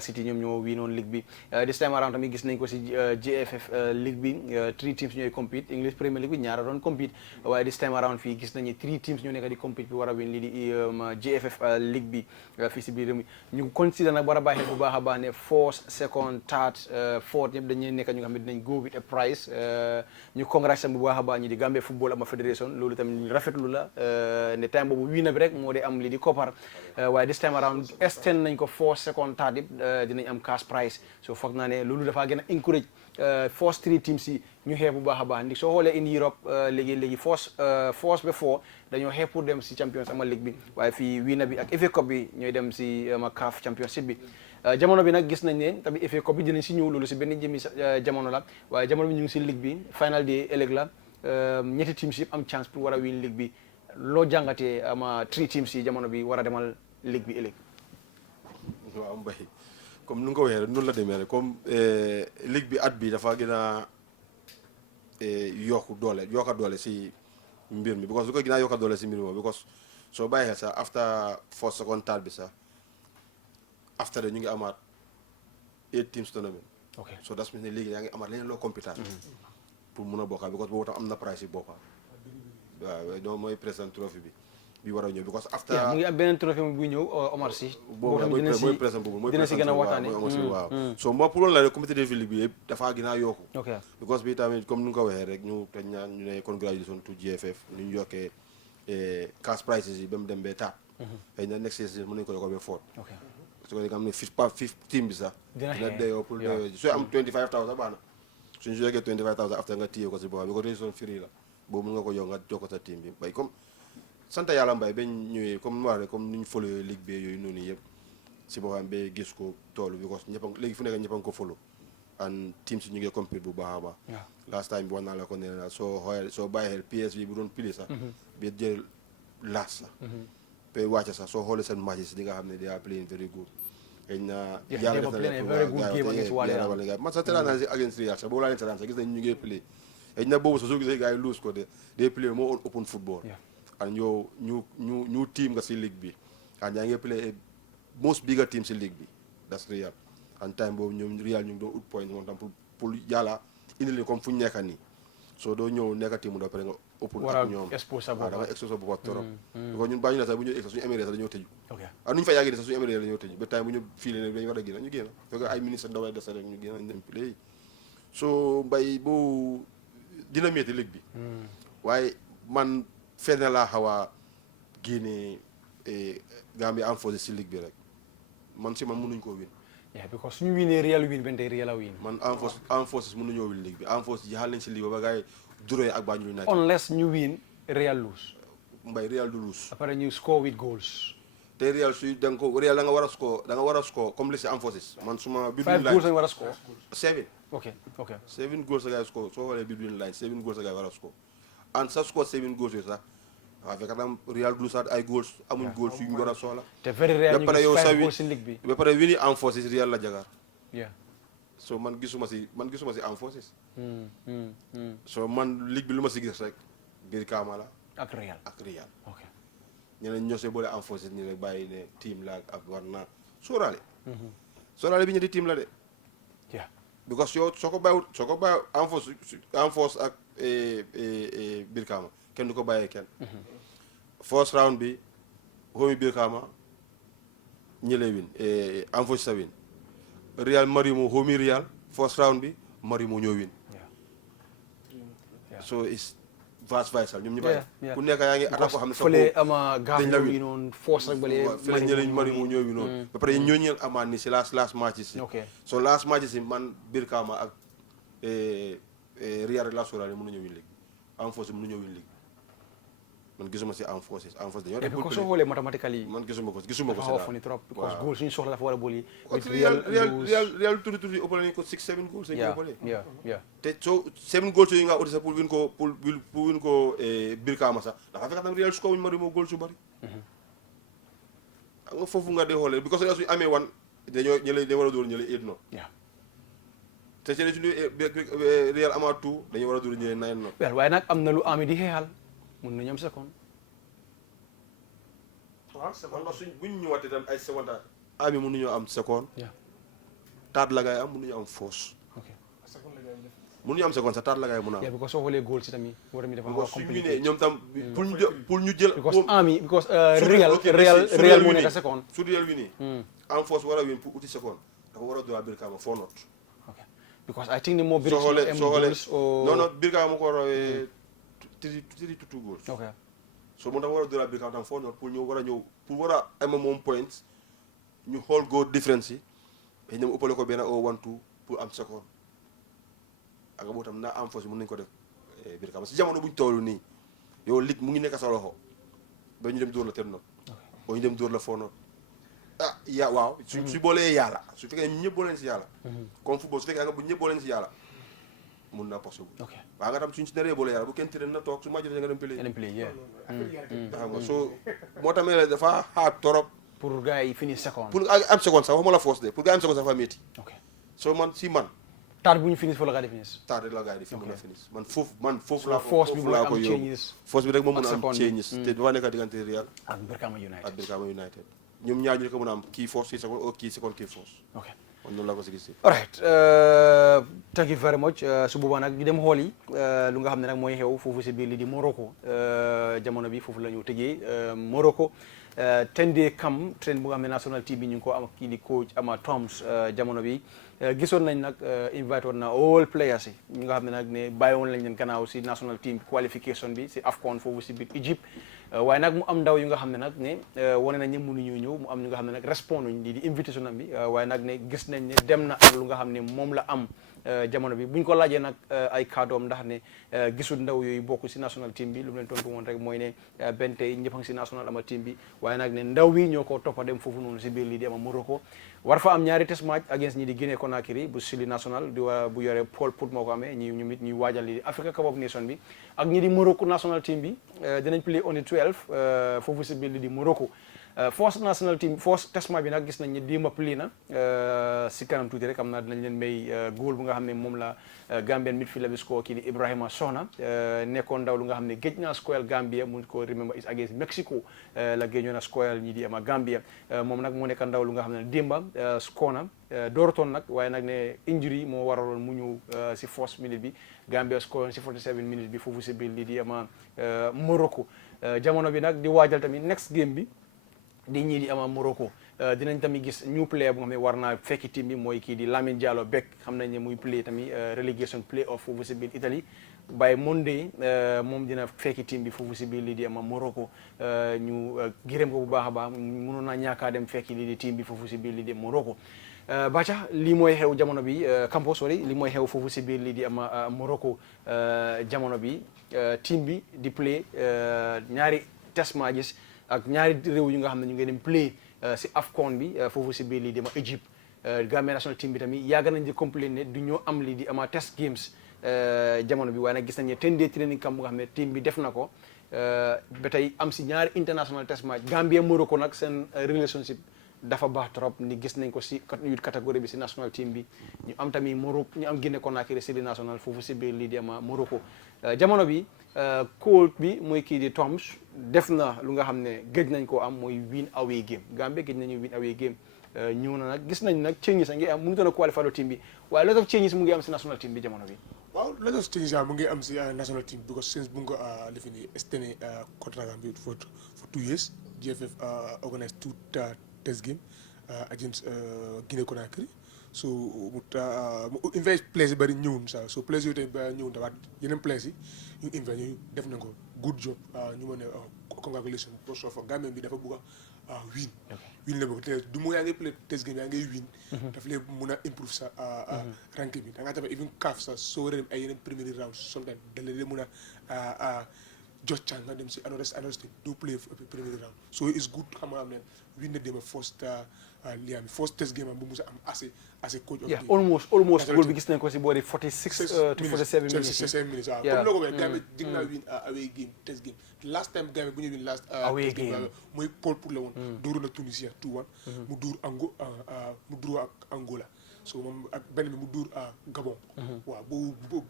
City ñoom ñoo wiinoon league bi this time around tamit gis nañ ko si JFF league bi 3 teams ñooy compete English Premier League bi ñaara doon compete waaye this time around fii gis nañu 3 teams ñoo nekk di compete bi war a win lii di JFF league bi fii si biir réew mi ñu consider nag war a bàyyi xel bu baax a baax ne first second third fourth ñëpp dañuy nekk ñu nga xam ne dinañ go with a prize ñu congrats bu baax a baax ñi di Gambia Football Ama Federation loolu tamit ñu rafetlu la ne time boobu wii na bi rek moo di am li di koppar waaye this time around extend nañ ko first second third yëpp dinañ am cash prize so foog naa ne loolu dafa gën a encourage first 3 teams yi ñu xeex bu baax a baax ndi soo xoolee in Europe léegi first ba 4 dañoo xeex pour dem si Champions Ama League bi waaye fii wii na bi ak FA Cup bi ñooy dem si CAF Championship bi jamono bi nag gis nañ ne tamit FA Cup bi dinañ si ñëw loolu si benn jëmmi jamono la waaye jamono bi ñu ngi si ligue bi final di ëllëg la ñetti teams yëpp am chance pour war a win ligue bi loo jàngatee ama 3 teams yi jamono bi war a demal ligue bi ëllëg. waaw Mbaye comme nu nga ko waxee rek noonu la demee rek comme ligue bi at bi dafa gën a yokka doole si mbir mi because lu ko gën a yokka doole si mbir mi because soo bàyyi xel sax after first second third bi sax after that ñu ngi amaat 8 teams tournament so das means ne léegi yaa ngi amaat leneen loo compétent pour mun a bokka because boobu tam am na price yi bokka waaw ñoo mooy président trophy bi war a ñëw because after mu ngi am beneen trophée bu ñëw Omar Sy boobu mooy président boobu mooy dina si gën a waxtaane waaw so moo pour loolu la rek comité de ville bi yëpp dafaa gën a yokku because bi tamit comme ni nga ko waxee rek ñu te ñaan ñu ne congratulation to GFF ni ñu yokkee cash prices yi ba mu dem bee taat xëy na next season mën nañu ko yokk ba foot su ko nga xam ne fifth team bi sax dina deyoo pour sooy am 25,000 baax na suñu yokkee 25,000 after nga téye ko si boppam bi ko région free la boobu mën nga ko yokk nga jox ko sa team bi bay comme sant yàlla Mbaye bañ ñëwee comme nu wax rek comme ni ñu follow ligue bi yooyu noonu yëpp si boppam ba gis ko toolu because ñëpp léegi fu nekk ñëpp a ngi ko follow and team si ñu ngi compete bu baax a baax last time bi wax naa la ko ne la soo bàyyi xel PSV bu doon pili sax bi jël last la pe wàcce sax soo xoolee seen match yi di nga xam ne they are playing very good xëy na yàlla def na ne man sax teraa naa si against Real sax boobu laa leen seetaan sax gis nañ ñu ngi play xëy na boobu sax soo gisee gars yi lose ko de they play moo on open football and yow ñu team nga si league bi and yaa ngi play most bigger team si league bi that's Real and time boobu ñoom Real ñu ngi doon ut point moom tam pour yàlla indi leen comme fu ñu nekka nii soo doo ñëw nekka team da pare nga open ak ñoom waaw da nga expose boppam trop because ñun bàyyi ñu ne sax bu ñu egg sax suñu émiré sax dañoo tëju nu ñu fa yàggee sax suñu émiré dañoo tëju ba time bu ñu fii ne dañu war a génn ñu génn fekk ay ministre daway des rek ñu génn dem play so Mbaye boo dina métti ligue bi waaye man fenn laa xaw a génnee Gambia am force si ligue bi rek man si man mënuñ koo win yeah because suñu winee Real win ben tey Real a win man en forces mënuñoo win ligue bi en forces jaxal nañ si ligue ba gars yi duree ak Banjul United unless ñu win Real lose mbay Real du lose après ñu score with goals te Real suy da nga war a score comme li si en forces man suma five goals lañu war a score 7 ok 7 goals a gars yi score soo xoolee between line 7 goals a gars yi war a score and sa score 7 goals yooyu sax waaw fekk tam Real du sax ay goals amuñ goals yu ñu war a soxla te very rare ñu ba pare yow five sa goals in league bi ba pare wini en forces Real la jagar yeah so man gisuma si en forces so man ligue bi lu ma si gis rek biir kaama la ak Real ak Real ok ñeneen ñoo see boole en forces ni rek bàyyi ne team la ak war naa sóoraale bi ñetti team la de yeah because yow soo ko bàyyi en force ak biir kaama kenn du ko bàyyee kenn first round bi hoomi biir kaama ñëlee win en force sa win Real Marimo hoomi Real first round bi Marimo ñoo win so is vice versa ñoom ñu bàyyi ku nekk yaa ngi attaque ko xam ne sax fële ama gaaf yi noonu force rek bale fële ñëleñ Marimo ñoo win noonu ba pare ñoo ñeel amaat ni si last match si so last match si man biir kaama ak Real rek laa sóoraale mënuñu win ligue en force mënuñu win ligue man gisuma si en force dañoo def ko soo xoolee mathématically man gisuma ko si dafa xaw a trop because goal suñu soxla dafa war a bool yi Real tuuti ëppale nañu ko 6-7 goals lañu ko ëppale yeah te soo 7 goals yooyu nga uti sax pour win ko Brikama sax dafa fekk tam Real su ko wuñ mari moo goal su bari nga foofu nga dee xoolee because Real suñu amee wan dañoo war a dóor ñële 8-0 te seen suñu Real amaat tout dañu war a dóor ñële 9-0 waaye nag am na lu ami di xeexal mun nañu am second man suñ buñ ñëwaatee tam ay seconde ami mënuñoo am second taat la gaay am mënuñu am force mënuñu am second sax taat la gaay mën a am because soo xoolee goal si tamit war mi dafa xaw a compliqué ñoom tam pour ñu jël because Real moo nekk second su Real wi nii en force war a win pour uti second dafa war a doon Brikama 4 not because I think ne moo soo xoolee non Brikama moo ko war a 3-2 goals so moom dafa war a doon Brikama tam 4 not pour war a am moom points ñu xool goal difference yi xëy na mu ëppale ko benn au 1-2 pour am second ak boo tam naa am force mën nañu ko def Brikama si jamono buñ toll nii yow ligue mu ngi nekk sa loxo ba ñu dem dóor la 10 not ba ñu dem dóor la 4 not waaw su boolee yàlla su fekkee ñëpp booleen si yàlla comme football su fekkee nga bu ñëpp booleen si yàlla mun naa possible waaw nga tam suñ si naree boole yàlla bu kenn tëddee na toog su ma jotee nga dem play xam nga soo moo tamee la dafa xaar torop pour gars yi finish second pour am seconde sax waxuma la force de pour gars am seconde sax fa métti soo man si man taat bu ñu finish fa la gars di finish taat rek la gars di fi mën a finish man foofu laa ko yóbbu force bi rek moo mën a am changes te dafa nekk diggante Real ak Brikama United ñoom ñaar ñu ko mën a am kii force kii seconde kii seconde kii force kon noonu laa ko si gis alright thank you very much su boobaa nag ñu dem xool yi lu nga xam ne nag mooy xew foofu si biir li di Morocco jamono bi foofu la ñu tëjee Morocco 10-day camp train bu nga xam ne national team bi ñu ngi ko am kii di coach Ama Toms jamono bi gisoon nañ nag invite woon na all players yi ñi nga xam ne nag ne bàyyi woon lañ leen gannaaw si national team qualification bi si AFCON foofu si biir Egypte waaye nag mu am ndaw yu nga xam ne nag ne wane nañ ne mënuñoo ñëw mu am ñu nga xam ne nag respond uñ di invitation am bi waaye nag ne gis nañ ne dem na ak lu nga xam ne moom la am jamono bi buñ ko laajee nag ay kàddoom ndax ne gisul ndaw yooyu bokk si national team bi lu mu leen tontu woon rek mooy ne benn tey ñëpp a ngi si national ama team bi waaye nag ne ndaw yi ñoo ko toppa dem foofu noonu si biir lii di ama Morocco war fa am ñaari test match against ñi di Guinée Conakry bu Sili national di bu yore Paul Pout moo ko amee ñi ñu mit ñuy waajal lii di Africa Cup of Nation bi ak ñi di Morocco national team bi dinañ play on the 12 foofu si biir lii di Morocco force national team force test match bi nag gis nañ ne démb play na si kanam tuuti rek am naa dinañ leen may góol bu nga xam ne moom la Gambian midfielder bi score kii di Ibrahima Sona nekkoon ndaw lu nga xam ne géej naa scorer Gambia mu ko remember is against Mexico la géejoon na scorer ñi di ama Gambia moom nag moo nekk ndaw lu nga xam ne démba score na dooratoon nag waaye nag ne injury moo waraloon mu ñëw si first minute bi Gambia score si 47 minutes bi foofu si biir lii di ama Morocco jamono bi nag di waajal tamit next game bi di ñii di ama Morocco dinañ tamit gis new player bu nga xam ne war naa fekki team bi mooy kii di Lamine Diallo Beck xam nañ ne muy play tamit relegation play off foofu si biir Italie by Monday moom dina fekki team bi foofu si biir lii di ama Morocco ñu gërëm ko bu baax a baax mënoon naa ñaakaa dem fekki lii di team bi foofu si biir lii di Morocco Bacha lii mooy xew jamono bi Campo sorry lii mooy xew foofu si biir lii di ama Morocco jamono bi team bi di play ñaari test matches ak ñaari réew yu nga xam ne ñu ngi dem play si AFCON bi foofu si biir lii di ama Égypte Gambia national team bi tamit yàgg nañ di complain ne du ñoo am lii di ama test games jamono bi waaye nag gis nañ ne 10 day training camp bu nga xam ne team bi def na ko ba tey am si ñaari international test match Gambia Morocco nag seen relationship dafa baax trop ni gis nañ ko si youth catégorie bi si national team bi ñu am tamit Morocco ñu am Guinée Conakry si biir national foofu si biir lii di ama Morocco jamono bi coach bi mooy kii di Toms def na lu nga xam ne gëj nañ koo am mooy win away game Gambia gëj nañu win away game ñëw na nag gis nañ nag changes a ngi am mënutoon a qualifier team bi waaye lot of changes mu ngi am si national team bi jamono bi waaw lot of changes mu ngi am si national team because since bu nga lifi ni extended contract am bi for 2 years GFF organized 2 test game against Guinea Conakry so mu invite players yi bëri ñëwun sa so players yooyu tamit ñëwun tawaat yeneen players yi ñu invite ñu def nañ ko good job ñu mën a congratulation pour soo fa Gambie bi dafa bëgg a win la bëgg te du mu yaa ngi play test game yaa ngay win daf lay mun a improve sa ranking bi da ngaa tafe even CAF sa soo waree dem ay yeneen premier round sometimes da lay mun a jox chance nga dem si another state do play premier round so it's good xam nga am ne win na dem first test game am bu musa am assez coach of the almost goal bi gis nañ ko si boori 46 to 47 minutes 47 minutes waaw comme loo ko waxee Gambie dig naa win away game test game last time Gambie bu ñu win last away test game mooy Paul pour la woon dóoru na Tunisia 2-1 mu dóor mu dóor ak Angola so moom ak benn bi mu dóor Gabon waaw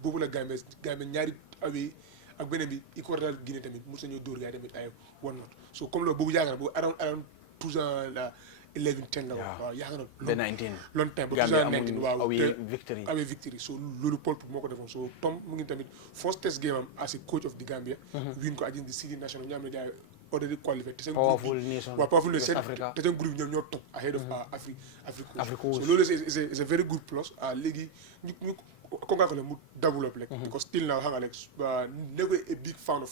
boobu la Gambie ñaari away ak beneen bi Equatorial Guinée tamit mos nañoo dóor gars yi tamit ay 1-0 so comme loolu boobu yaakaar boobu around 2011-10 la waaw yaakaar na long time ba 2019 waaw away victory so loolu Paul moo ko defoon so Tom mu ngi tamit first test game am as a coach of the Gambia win ko against the City National ñu am ne gars yi already qualified te seen powerful nation te seen groupe ñoom ñoo top ahead of Afrique so loolu is a very good plus léegi ñu congratulate mu develop like because still now hanga like never a big fan of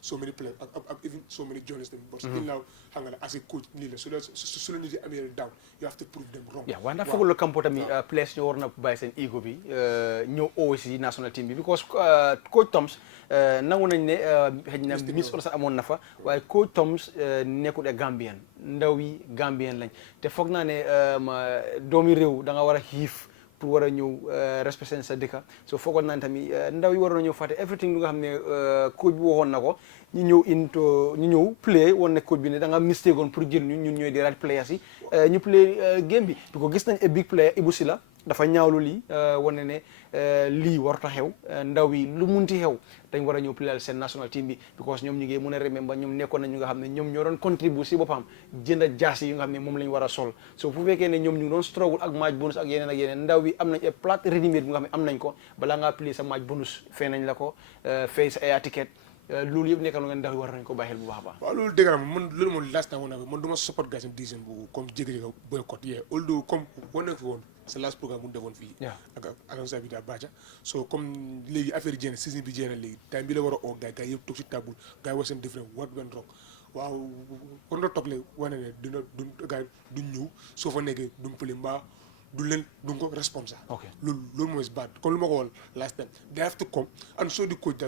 so many players even so many journalists but still now hanga like as a coach nii la so la nit yi amee down you have to prove them wrong waaye ndax foogul la Campo tamit players ñoo war na bàyyi seen ego bi ñëw aussi national team bi because coach Toms nangu nañ ne xëy na miss sax amoon na fa waaye coach Toms nekkul ak Gambien ndaw yi Gambien lañ te foog naa ne doomi réew da nga war a xiif pour war a ñëw respecter sa dëkka so foogoon naa tamit ndaw yi waroon na ñëw fàtte everything lu nga xam ne coach bi waxoon na ko ñu ñëw play woon ne coach bi ne da nga mistake woon pour jël ñun ñooy di right players yi ñu play game bi parce que gis nañ a big player Ibou Sila dafa ñaawlu lii wane ne lii warut a xew ndaw yi lu munti xew dañ war a ñëw playal seen national team bi because ñoom ñu ngi mën a remember ñoom nekkoon nañ ñu nga xam ne ñoom ñoo doon contribute si boppam jënd jaasi yu nga xam ne moom lañ war a sol so fu fekkee ne ñoom ñu ngi doon struggle ak match bonus ak yeneen ndaw yi am nañ plate ready-made bu nga xam ne am nañ ko balaa ngaa play sa match bonus fay nañ la ko fay sa air ticket loolu yëpp nekk lu ngeen ndaw yi war nañ ko bàyyi xel bu baax a baax waaw loolu dëgg la man loolu moom last time woon naa ko man du ma support gars yi dixième bu comme jékki-jékki boycott although comme wane na fi woon c'est last programme bu ñu defoon fii ak annonce bi daa Bacha so comme léegi affaire yi jeex na saison bi jeex na léegi time bi la war a oo gars yi yëpp toog si table gars yi wax seen différent what went wrong waaw war na toog léegi wane ne gars yi duñ ñëw soo fa nekkee duñ pële mbaa duñ ko responsable loolu mooy bad comme lu ma ko woon last time they have to come and so di coach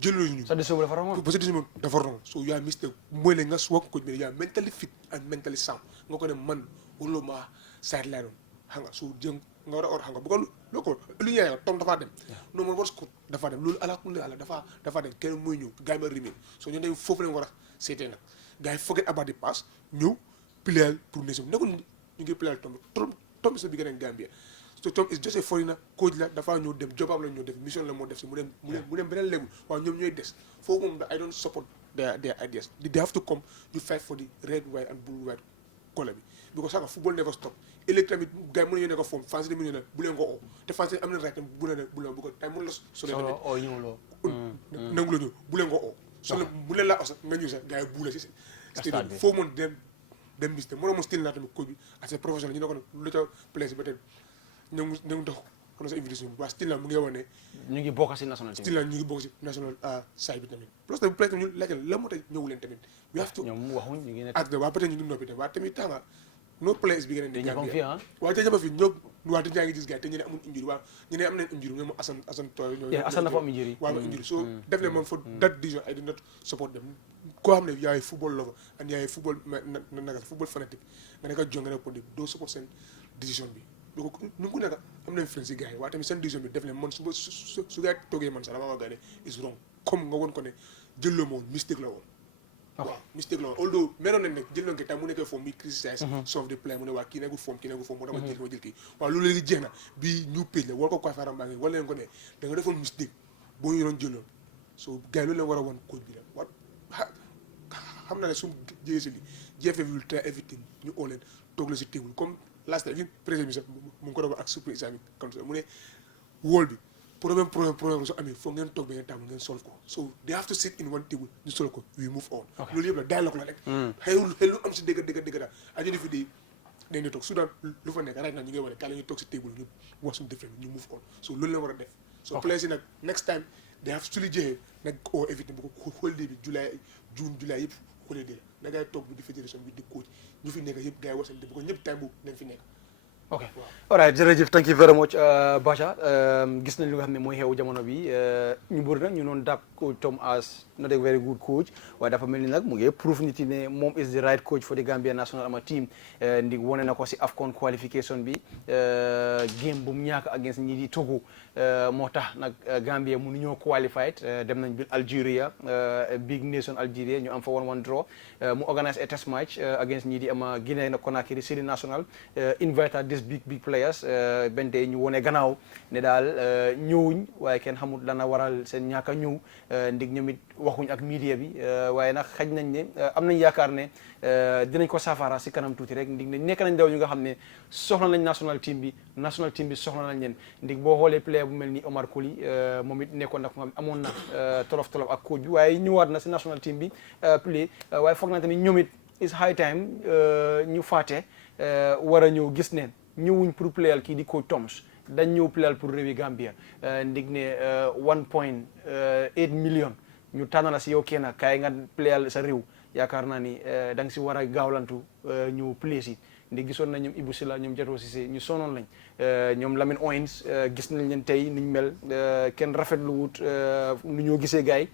jëloo ñu sa décision dafa wrong ba sa décision dafa wrong so yaa mistake mooy la nga wax coach bi yaa mentally fit and mentally sound nga ko ne man waruloo maa sideline doon xam nga su jëm nga war a or xam nga bu ko loo ko lu ñu Tom dafaa dem non man war ko dafaa dem loolu ala kulli ala dafaa dem kenn mooy ñëw gars yi ma remain so ñun dañu foofu lañ war a seetee nag gars yi forget about the past ñëw playal pour nation nekkul ñu ngi playal Tom is a bigger than Gambia so Tom is just a foreigner coach la dafaa ñëw dem job am la ñëw def mission la moo def si mu dem beneen level waaw ñoom ñooy des foofu moom I don't support their ideas they have to come you fight for the red white and blue white color bi because saka football never stop ëllëg tamit gars yi mën nañu ne ko foom fans yi mu ne bu leen ko oo te fans yi am na right bu leen bu ko ay mën la solo tamit nangu la ñëw bu leen ko oo solo bu leen laa oo sax nga ñëw sax gars yi buula si stade foofu moom dem dem bis te moroom still naa tamit coach bi as a professionnel ñu ne ko nag lu ca place ba tey ñoom dox kon sa invitation bi waa still naa mu ngi wane ñu ngi bokk si national team still naa ñu ngi bokk si national side bi tamit plus tamit peut-être ñu laajte la moo tax ñëwu leen tamit we have to ñoom waxuñ ñu ngi ne ak waa peut-être ñu ngi noppi tamit waa tamit tanga no place bi gën a dañu fi ah waaw te jama fi ñoom waa te ñaa ngi gis gars te ñu ne amul injury waa ñu ne am nañ injury ñoom Assane Toye Assane dafa am injury waaw injury so def ne moom for that reason I did not support them koo xam ne yaay football lover and yaay football naka football fanatique nga nekk jong nga nekk politique doo support seen décision bi donc nu ku nekk am nañ friends si gars yi waaye tamit seen décision bi def ne man su gars yi toogee man sax dama wax gars ne is wrong comme nga woon ko ne jëlloo ma woon mistake la woon waaw mistake la woon although meloon nañ ne jël nañ ko tam mu nekkee forme bi criticize sof de play mu ne waa kii nekkul forme moo tax ma jël kii waaw loolu léegi jeex na bii new page la war ko faram baa ngi wala leen ko ne da nga defoon mistake boo ñu doon jëloon so gars yi loolu leen war a woon coach bi la wa xam naa ne su jëlee si li GFF will try everything ñu oo leen toog la si table comme last time président bi sax mu ngi ko doon wax ak super islamic council mu ne wóol bi problème soo amee foog ngeen toog ba ngeen table ngeen solve ko so they have to sit in one table ñu solve ko we move on loolu yëpp la dialogue la rek xëy lu am si dëgg daal ajodi fi di dañ di toog Soudan lu fa nekk right now ñu ngi wane kaa la ñuy toog si table ñu wax suñu différent ñu move on so loolu la war a def so players yi nag next time they have su li jeexee nag oo everything bu ko holiday bi June July yëpp holiday la da ngay toog bi di fédération bi di coach ñu fi nekk yëpp gars yi wasante bu ko ñëpp time bu nañ fi nekk ok alright jërëjëf thank you very much Bacha gis nañ li nga xam ne mooy xew jamono bi ñu bëri nag ñu noon dàpp coach Tom as not a very good coach waaye dafa mel ni nag mu ngi proof nit yi ne moom is the right coach for the Gambia national ama team ndi wane na ko si AFCON qualification bi game bu mu ñàkk against ñi di Togo moo tax nag Gambia mënu ñoo qualified dem nañ bil Algeria big nation Algeria ñu am fa 1-1 draw mu organise a test match against ñi di ama Guinée Conakry Sili national invite big players benn tey ñu wone gannaaw ne daal ñëwuñ waaye kenn xamul dana waral seen ñàkk a ñëw ndig ñoom it waxuñ ak media bi waaye nag xaj nañ ne am nañ yaakaar ne dinañ ko saafara si kanam tuuti rek ndig ne nekk nañ daw ñu nga xam ne soxla nañ national team bi soxla nañ leen ndig boo xoolee player bu mel ni Omar Colley moom it nekkoon nag moom amoon na tolof ak coach bi waaye ñëwaat na si national team bi play waaye foog naa tamit ñoom it is high time ñu fàtte war a ñëw gis neen ñëwuñ pour playal kii di coach Toms dañ ñëw playal pour réewi Gambia ndig ne 1.8 million ñu tànn la si yow kenn kaay nga playal sa réew yaakaar naa ni da nga si war a gaawlantu ñëw play si ndig gisoon na ñoom Ibou Sila ñoom Jato Cissé ñu sonoon lañ ñoom Lamine Owens gis nañ leen tey niñ mel kenn rafetlu wut nu ñoo gisee gars yi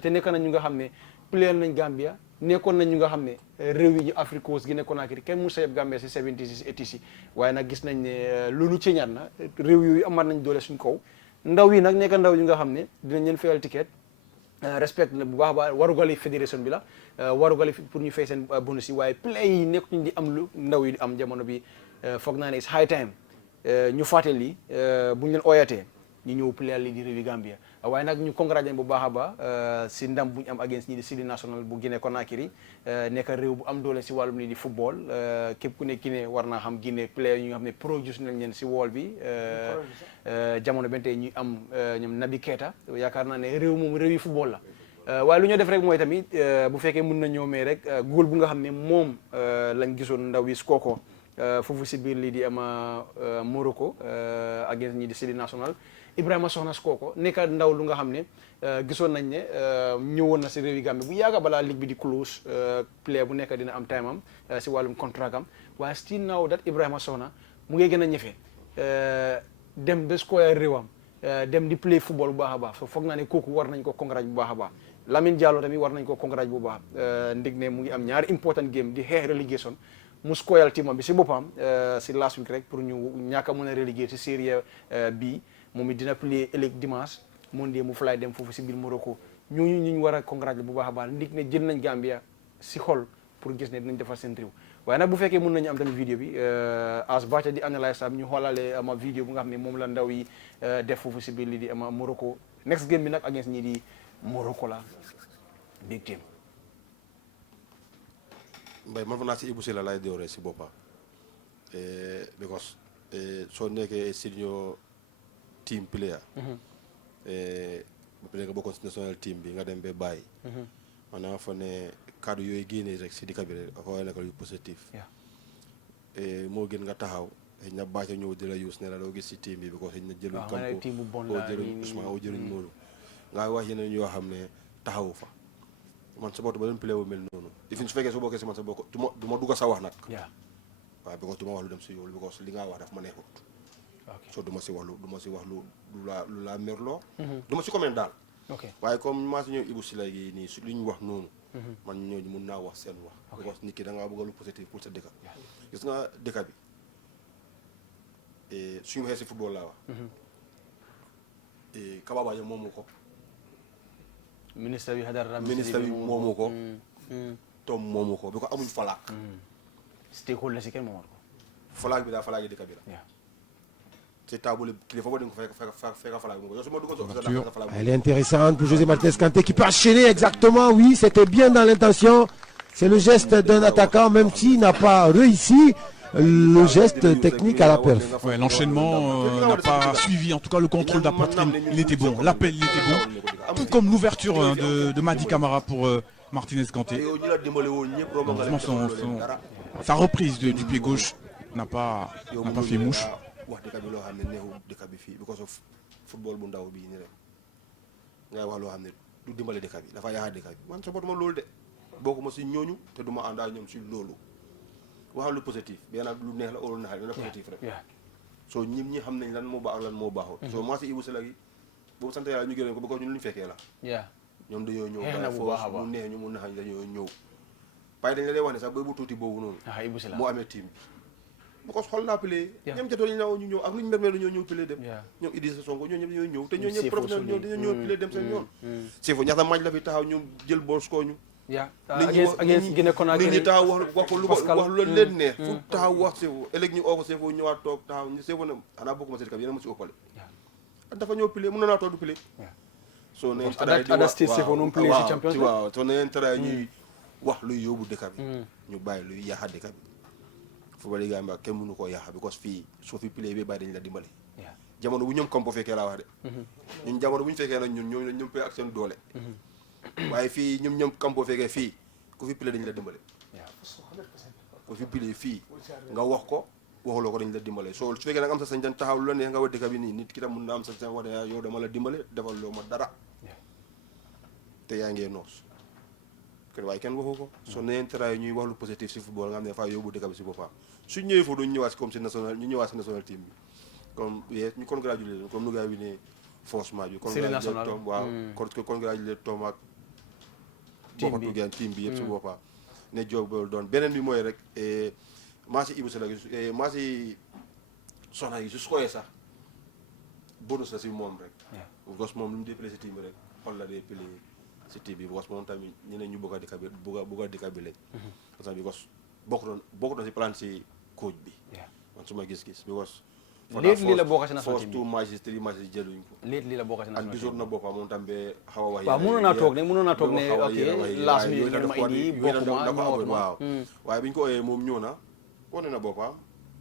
te nekk nañ ñu nga xam ne playal nañ Gambia nekkoon nañ ñu nga xam ne réew yi Afrique Coast gi nekkoon Conakry kenn mu sayeb Gambia si 70s 80s waaye nag gis nañ ne loolu ceeñaat na réew yooyu amaat nañ doole suñ kaw ndaw yi nag nekk ndaw yi nga xam ne dinañ leen fayal ticket respect na bu baax a baax warugali fédération bi la warugali pour ñu fay seen bonus yi waaye play yi nekkuñ di am lu ndaw yi di am jamono bi foog naa ne it's high time ñu fàtte lii bu ñu leen oyatee ñu ñëw playal lii di réewi Gambia waaye nag ñu congratulé bu baax a baax si ndam bu ñu am against ñi di Sili national bu Guinée Conakry nekk réew bu am doole si wàllum lii di football képp ku ne Guinée war naa xam Guinée player yi nga xam ne produce nañ leen si wall bi jamono benn tey ñu am ñoom Naby Keita yaakaar naa ne réew moom réew yi football la waaye lu ñu def rek mooy tamit bu fekkee mën na ñëw mais rek góol bu nga xam ne moom lañ gisoon ndaw yi score ko foofu si biir lii di ama Morocco against ñi di Sili national Ibrahima Soxna Skoko nekk ndaw lu nga xam ne gisoon nañ ne ñëwoon na si réewi Gambie bu yàgga balaa ligue bi di close player bu nekk dina am time am si wàllum contrat am waaye still now that Ibrahima Soxna mu ngi gën a ñëfe dem ba score réewam dem di play football bu baax a baax so foog naa ne kooku war nañ ko congrats bu baax a baax Lamine Diallo tamit war nañ ko congrats bu baax ndig ne mu ngi am ñaari important game di xeex relegation mu scoreal team bi si boppam si last week rek pour ñu ñàkk a mën a reléguer si série bi moom it dina play ëllëg dimanche Monday mu fly dem foofu si biir Morocco ñooñu ñu war a congrats bu baax a baax ndig ne jël nañ Gambia si xol pour gis ne dinañ defar seen réew waaye nag bu fekkee mën nañu am tamit vidéo bi as Bacha di analyse am ñu xoolale ama vidéo bu nga xam ne moom la ndaw yi def foofu si biir lii di ama Morocco next game bi nag against ñi di Morocco la big team. Mbay man fa naa si Ibou Sila lay dooree si boppa because soo nekkee senior team player ba pare nga bokkoon si national team bi nga dem ba bàyyi maanaam fa ne kaddu yooyu génnee rek si dikka bi rek dafa war a nekk lu positif moo gën nga taxaw xëy na bàcca ñëw di la use ne la doo gis si team bi because xëy na jëluñ Kampo oo jëluñ Ousmane oo jëluñ Modou nga wax yeneen yoo xam ne taxawu fa man sa bopp ba doon play wu mel noonu ifin su fekkee su bokkee si man sa bokk du ma dugg sa wax nag waaw because du ma wax lu dem si yow because li nga wax daf ma neexut so du ma si wax lu la merloo du ma si comment daal waaye comme maa si ñëw Ibou si léegi nii su li ñu wax noonu man ñooñu mun naa wax seen wax because nit ki da ngaa bëgg lu positif pour sa dëkka gis nga dëkka bi suñu waxee si football laa wax Kaba Bajo moomu ko ministre bi moomu ko Tom moomu ko bi ko amuñ falaak stakeholder si kenn moomal ko falaak bi daa falaak yi dëkk bi la ci table kilifa ba dañ ko fekk falaak bi yow su ma duggoon elle est intéressante pour José Martinez Kanté qui peut enchaîner exactement oui c'était bien dans l'intention c'est le geste d'un attaquant même s'il n'a pas réussi le geste technique à la perf. Ouais, l'enchaînement n'a pas suivi, en tout cas le contrôle de la poitrine, il était bon, l'appel il était bon, tout comme l'ouverture de Madi Camara pour Martinez Kanté. Sa reprise du pied gauche n'a pas fait mouche. waxal lu positif bien nag lu neex la lu naxal la positif rek soo ñi xam nañ lan moo baax ak lan moo baaxul soo maa si Ibou Sela gi boobu sant yàlla ñu gërëm ko because ñun lu ñu fekkee la ñoom dañoo ñëw mu neex ñu mu naxañ dañoo ñëw waaye dañ la lay wax ne sax booy bu tuuti boobu noonu moo amee team bi because xool naa play ñoom jotoo ñu naw ñu ñëw ak lu ñu mermee dañoo ñëw play dem ñoom Idrissa Sonko ñoo ñëpp dañoo ñëw te ñoo ñëpp professionnel ñoo dañoo ñëw play dem seen yoon Sefo ñaata match la fi taxaw ñu jël bool score ñu against Guinée Conakry nit ñi taxaw wax lu leen neex fu taxaw wax Sefo ëllëg ñu oo ko Sefo ñëwaat toog taxaw Sefo ne xanaa bokkuma si kam yéen a ma si ëppale dafa ñëw pile mën na naa toog du pile soo neen waaw soo neen tara ñuy wax luy yóbbu dëkk bi ñu bàyyi luy yaaxa dëkk bi football yi Gambia kenn mënu koo yaaxa because fii soo fi pile bi bàyyi dañu la dimbali jamono bu ñoom Kampo fekkee laa wax de ñun jamono bu ñu fekkee nag ñun ñoom pile ak seen doole waaye fii ñoom Kampo fekkee fii ku fi pile dañu la dimbale ku fi pile fii nga wax ko waxuloo ko dañu la dimbale soo su fekkee nag am sa sañ taxaw lu la neex nga wax dëkk bi nii nit ki tam mun na am sa sañ wax ne yow dama la dimbale defal loo ma dara te yaa ngee noos waaye kenn waxu ko soo neen teraay ñuy wax lu positif si football nga xam ne dafaa yóbbu dëkk bi si boppam suñ ñëwee foofu duñ ñëwaat si comme si national ñu ñëwaat si national team bi comme ñu congratulé leen comme nu gaa bi ne force match bi congratulé Tom waaw congratulé Tom ak bokkatu gaan team bi yëpp si boppam ne job boolu doon beneen bi mooy rek maa si Ibou Sela gi maa si soxna yi su sooyee sax bonus la si moom rek because moom lu mu dee play si team bi rek xol la dee play si team bi because moom tamit ñeneen ñu bëgg a dikka bi lañ parce que because bokk doon si plan si coach bi man su ma gis-gis because léegi lii la bokk si national team bi 2 matches 3 matches jëluñ ko léegi lii la bokk si national team bi ak gisoon na boppam moom tam be xaw a wax waaw mënoon naa toog ne ok last minute ngeen ma indi bokkuma waaw waaye bi ñu ko ooyee moom ñëw na wane na boppam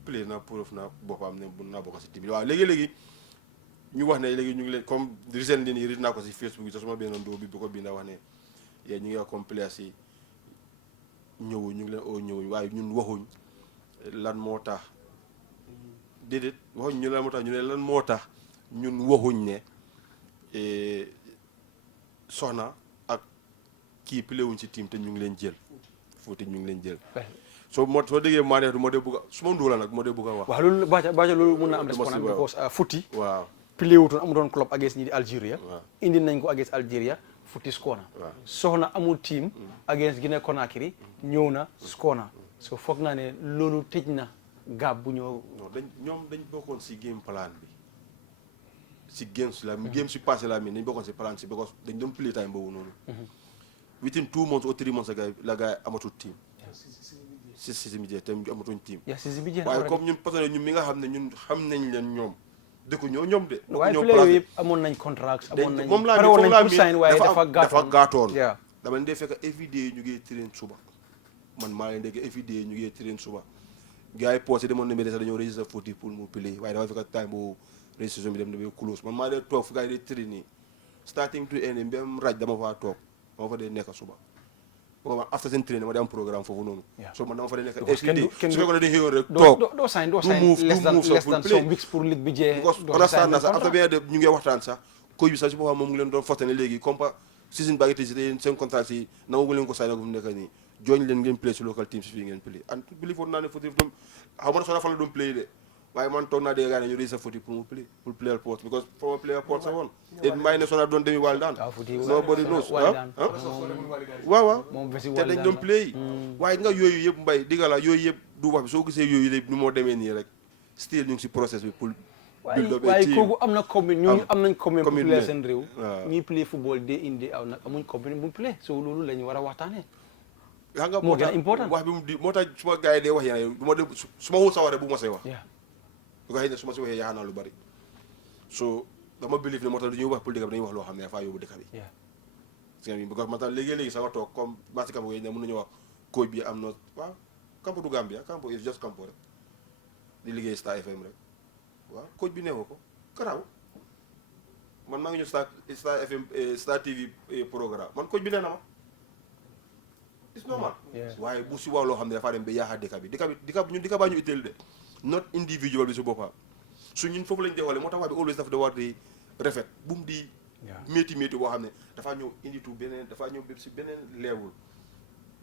play na proof na boppam ne mun naa bokk si team bi waaw léegi-léegi ñu wax ne léegi ñu ngi leen comme recently nii rit naa ko si Facebook bi te suma benn ndóo bi bu ko binda wax ne yéen ñu ngi wax comme players yi ñëwuñ ñu ngi leen oo ñëwuñ waaye ñun waxuñ lan moo tax déedéet waxuñ ñu lan moo tax ñu ne lan moo tax ñun waxuñ ne soxna ak kii playewuñ si team te ñu ngi leen jël foofu ñu ngi leen jël soo déggee maa ne du moo dee bugg a su ma nduula nag moo dee bugg a wax waaw loolu baaja loolu mun na am responsable because footy waaw playewutoon amutoon club against ñi di Algeria indi nañ ko against Algeria footy score na soxna amul team against Guinée Conakry ñëw na score na so foog naa ne loolu tëj na gaab bu ñëw ñoom dañ bokkoon si game plan bi si game si passé la mi dañ bokkoon si plan si because dañ doon play time boobu noonu within 2 months or 3 months la gars amatul team si mi jeex te amatuñ team waaye comme ñun parce que ñun mi nga xam ne ñun xam nañ leen ñoom dëkku ñoom de waaye player yëpp amoon nañ contract amoon nañ moom laa pour sign waaye dafa gaatoon dama leen dee fekk everyday ñu ngi train suba man maa leen dégg everyday ñu ngi train suba gars yi posé demoon na mbir sax dañoo registré foofu pour mu play waaye dafa fekk time boobu registration bi dem na close man maa dee toog fu gars yi dee train nii starting to end même raj dama faa toog dama fa dee nekk suba man after seen training ma di am programme foofu noonu so man dama fa nekk su fekkoon ne dañuy xëyoon rek toog doo sign less than some weeks pour ligue bi jee because understand na sax after bien de ñu ngi waxtaan sax coach bi sax si boppam moom ngi leen doon fortané léegi comme pas season baa ngi tëj si seen contrat si nangu leen ko sign gu mu nekk nii join leen ngeen play si local team si fii ngeen play and bili foog naa ne foti xaw ma soo fa la doon play de waaye man toog naa dégg gaa ne ñu réussir foti pour mu play pour player port because for player port sa woon et may ne soo doon demi wàll daan nobody knows waaw te dañ doon play waaye nga yooyu yëpp mbay digga la yooyu yëpp du wax bi soo gisee yooyu yëpp ni moo demee nii rek still ñu ngi si process bi pour waaye kooku am na commune ñooñu am nañ commune pour play seen réew ñuy play football day indi aw nag amuñ commune bu play so loolu la ñu war a waxtaanee xam nga moo gën a important wax bi mu di moo tax suma gars yi dee wax yéen du ma dem su ma wut sa waree bu ma say wax bu ko xëy ne su ma si waxee yaakaar naa lu bari so dama believe ne moo tax du ñuy wax politique bi dañuy wax loo xam ne dafaa yóbbu dëkk bi parce que because man tam léegi-léegi sama toog comme marché Campo yi ne mën nañu wax coach bi am na waaw Campo du Gambia Campo is just Campo rek di liggéey Star FM rek waaw coach bi neexoo ko karaaw man maa ngi ñëw Star FM Star TV programme man coach bi nee na ma it's normal waaye bu si wax loo xam ne dafaa dem ba yaaxa dëkk bi ñun dëkk baa ñu itteel de not individual bi si boppam su ñun foofu lañ dewalee moo tax wax bi always dafa da war di rafet bu mu di métti boo xam ne dafaa ñëw inditu beneen dafaa ñëw si beneen leewul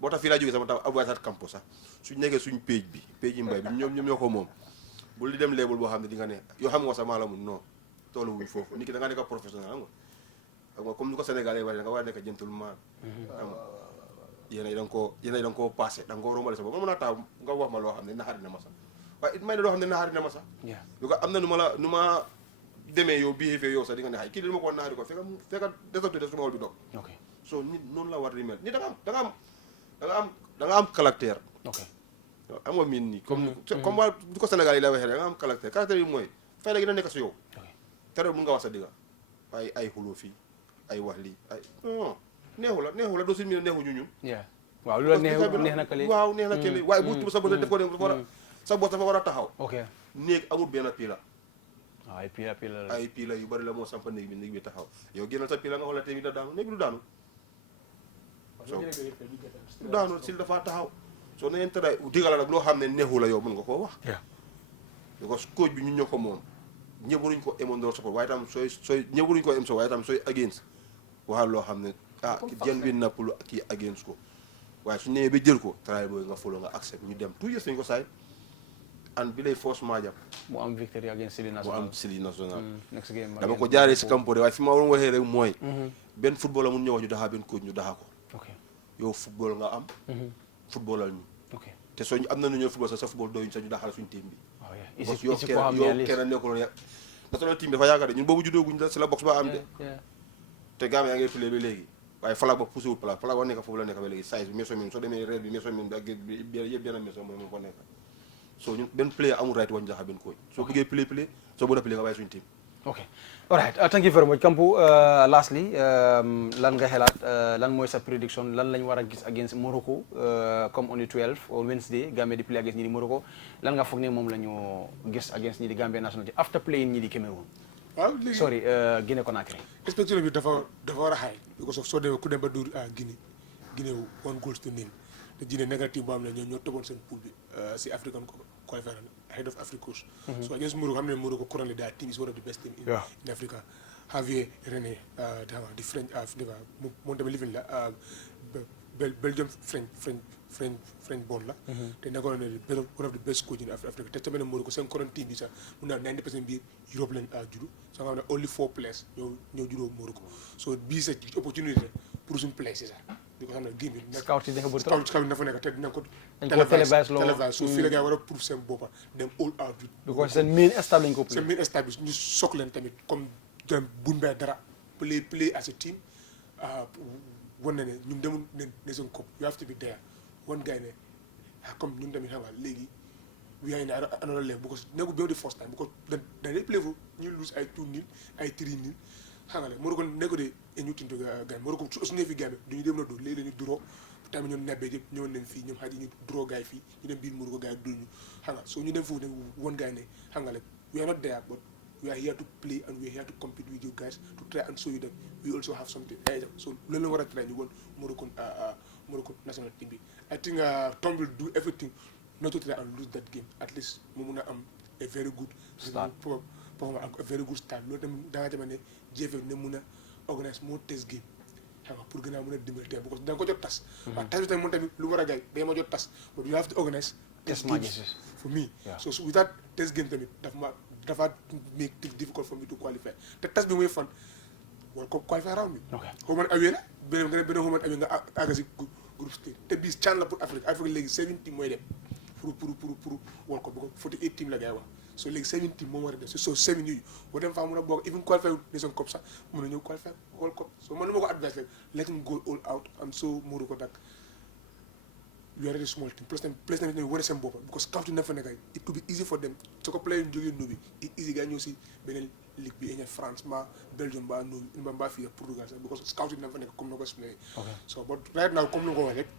boo tax fii laa jógee sama tam Aboubacar Campo sax suñ nekkee suñ page yi mbay bi ñoom ñoo ko moom bul di dem leewul boo xam ne di nga ne yoo xam nga sax maa la mun non toolu wuñ foofu nit ki da nga nekk professionnel xam nga comme ni ko Sénégalais waxee da nga war a nekk gentleman xam nga yéen da nga koo passé da nga koo rombale sa bopp man mën naa taw nga wax ma loo xam ne naxari na ma sax waaye it may ne loo xam ne naxari na ma sax lu ko am na nu ma demee yow bii fee yow sax di nga ne xay kii li ma ko naxari ko fekka desatu de su ma wol bi dog so nit noonu la war di mel nit da nga am caractère am nga miin nii comme waa du ko Sénégal yi la waxee da nga am caractère bi mooy fay la gi na nekk si yow tere mun nga wax sa digga waaye ay xuloo fii ay wax lii ay neexu la doo si mi ne neexu ñun waaw lu la neex na kële waaw neex na kële waaye bu sa bos def ko dem sa bos dafa war a taxaw néeg amul benn pila ay pila yu bari la moo sampa néeg bi taxaw yow génnal sa pila nga xoolal tamit da daanu néeg bi du daanu du daanu sil dafa taxaw soo na ngeen tëddaay digala nag loo xam ne neexu la yow mën nga koo wax because coach bi ñun ñoo ko moom ñëpp waruñu ko émondoo support waaye tam sooy ñëpp waruñu ko em so waaye tam sooy against waxal loo xam ne jën win na pour kii against ko waaye su ñëwee ba jël ko travail boobu nga follow nga accept ñu dem tout yës nañu ko saay an bi lay force maa jàpp mu am victory against Sili National next game dama ko jaaree si Campo de waaye fi ma waroon waxee rek mooy benn football mun ñëw wax ñu daxaa benn coach ñu daxaa ko yow football nga am footballal ñu te soo ñu am na nu ñoo football sa football doyuñ sax ñu daxal suñu team bi parce que yow kenn nekkul ya national team dafa yaakaar de ñun boobu juddooguñ la si la box ba am de te gaam yaa ngay play ba léegi waaye flag ba poussé wul place flag ba nekk foofu la nekk ba léegi size bi meso min soo demee reer bi meso min bi ak yëpp benn meso mooy moom ko nekk soo ñun benn player amul right wañu daxal benn coach soo bëggee play soo bëgg a play nga bàyyi suñu team all right thank you very much Kampu lastly lan nga xelaat lan mooy sa prediction lan lañ war a gis against Morocco comme on the 12 on Wednesday Gambia di play against ñi di Morocco lan nga foog ne moom la ñu gis against ñi di Gambia national team after playing ñi di Cameroon sorry Guinée Conakry expectation bi dafa war a high because of soo demee ku dem ba dur Guinée 1 goals to nil te Guinée négative boo xam ne ñoo toppoon seen pool bi si African qualifier ahead of Africa. So against Morocco, I mean Morocco currently their team is one of the best team in Africa. Javier René, the French, living Belgium French born la. They are one of the best coach in Africa. Te tamit Morocco seen current team bi sax mun naa 90% bi Europe lañ judo. So nga xam ne only 4 players ñoo judo Morocco. So bii c'est opportunité pour suñu players yi sax. Because xam ne game bi scout yi dafa nekk te dina ko télévisé so fii la gars war a prouve seen boppa dem all out because seen main stade lañ ko play seen main stade bi ñu soog leen tamit comme dem buñ bay dara play as a team wan na ne ñun demul ne seen coupe you have to be there one guy ne comme ñun tamit xam nga léegi we are in another level because nekkul benn di first time because dañ play fu ñu lose ay 2-0 ay 3-0 xam nga Morocco nekko de ñu tinto gars Morocco su ne fi Gambie duñu dem na dóor léegi la ñu duroo tamit ñoom nebbee yëpp ñëwoon nañ fii ñoom xaj ñu duroo gars yi fii ñu dem biir Morocco gars yi dóor ñu xam nga so ñu dem foofu ne woon gars yi ne xam nga we are not there but we are here to play and we are here to compete with you guys to try and show you that we we also have something so loolu la war a try ñu won Morocco national team bi I think Tom will do everything not to try and lose that game at least mu mun a am a very good start a very good start loolu tamit da nga jàpp ne JFF ne mun a organise moo test game xam nga pour gën a mën a dimbali tey parce que da nga ko jot tas waaw tas bi tamit moom tamit lu war a gaay day ma jot tas but you have to organise test games for me so without test game tamit dafa make it difficult for me to qualify te tas bi mooy fan war ko qualify round bi home and away la beneen home and away nga àgg si groupe stage te bii CHAN la pour Afrique léegi 7 team mooy dem pour war ko bu ko 48 team la ngay wax so léegi 7 team moom war a dem so 7 yooyu boo dem faa mën a bokk even qualify nation cup sax mën na ñëw qualify World Cup so man ma ko advice rek let him go all out and so Morocco dak we are a small team plus tamit ñu wane seen boppam because scouting na fa nekk it could be easy for them so ko play jógee nubi it easy gaa ñëw si beneen ligue bi ñe France mbaa Belgium mbaa nubi mbaa fii Portugal sax because scouting na fa nekk comme na ko explain so but right now comme na ko wax rek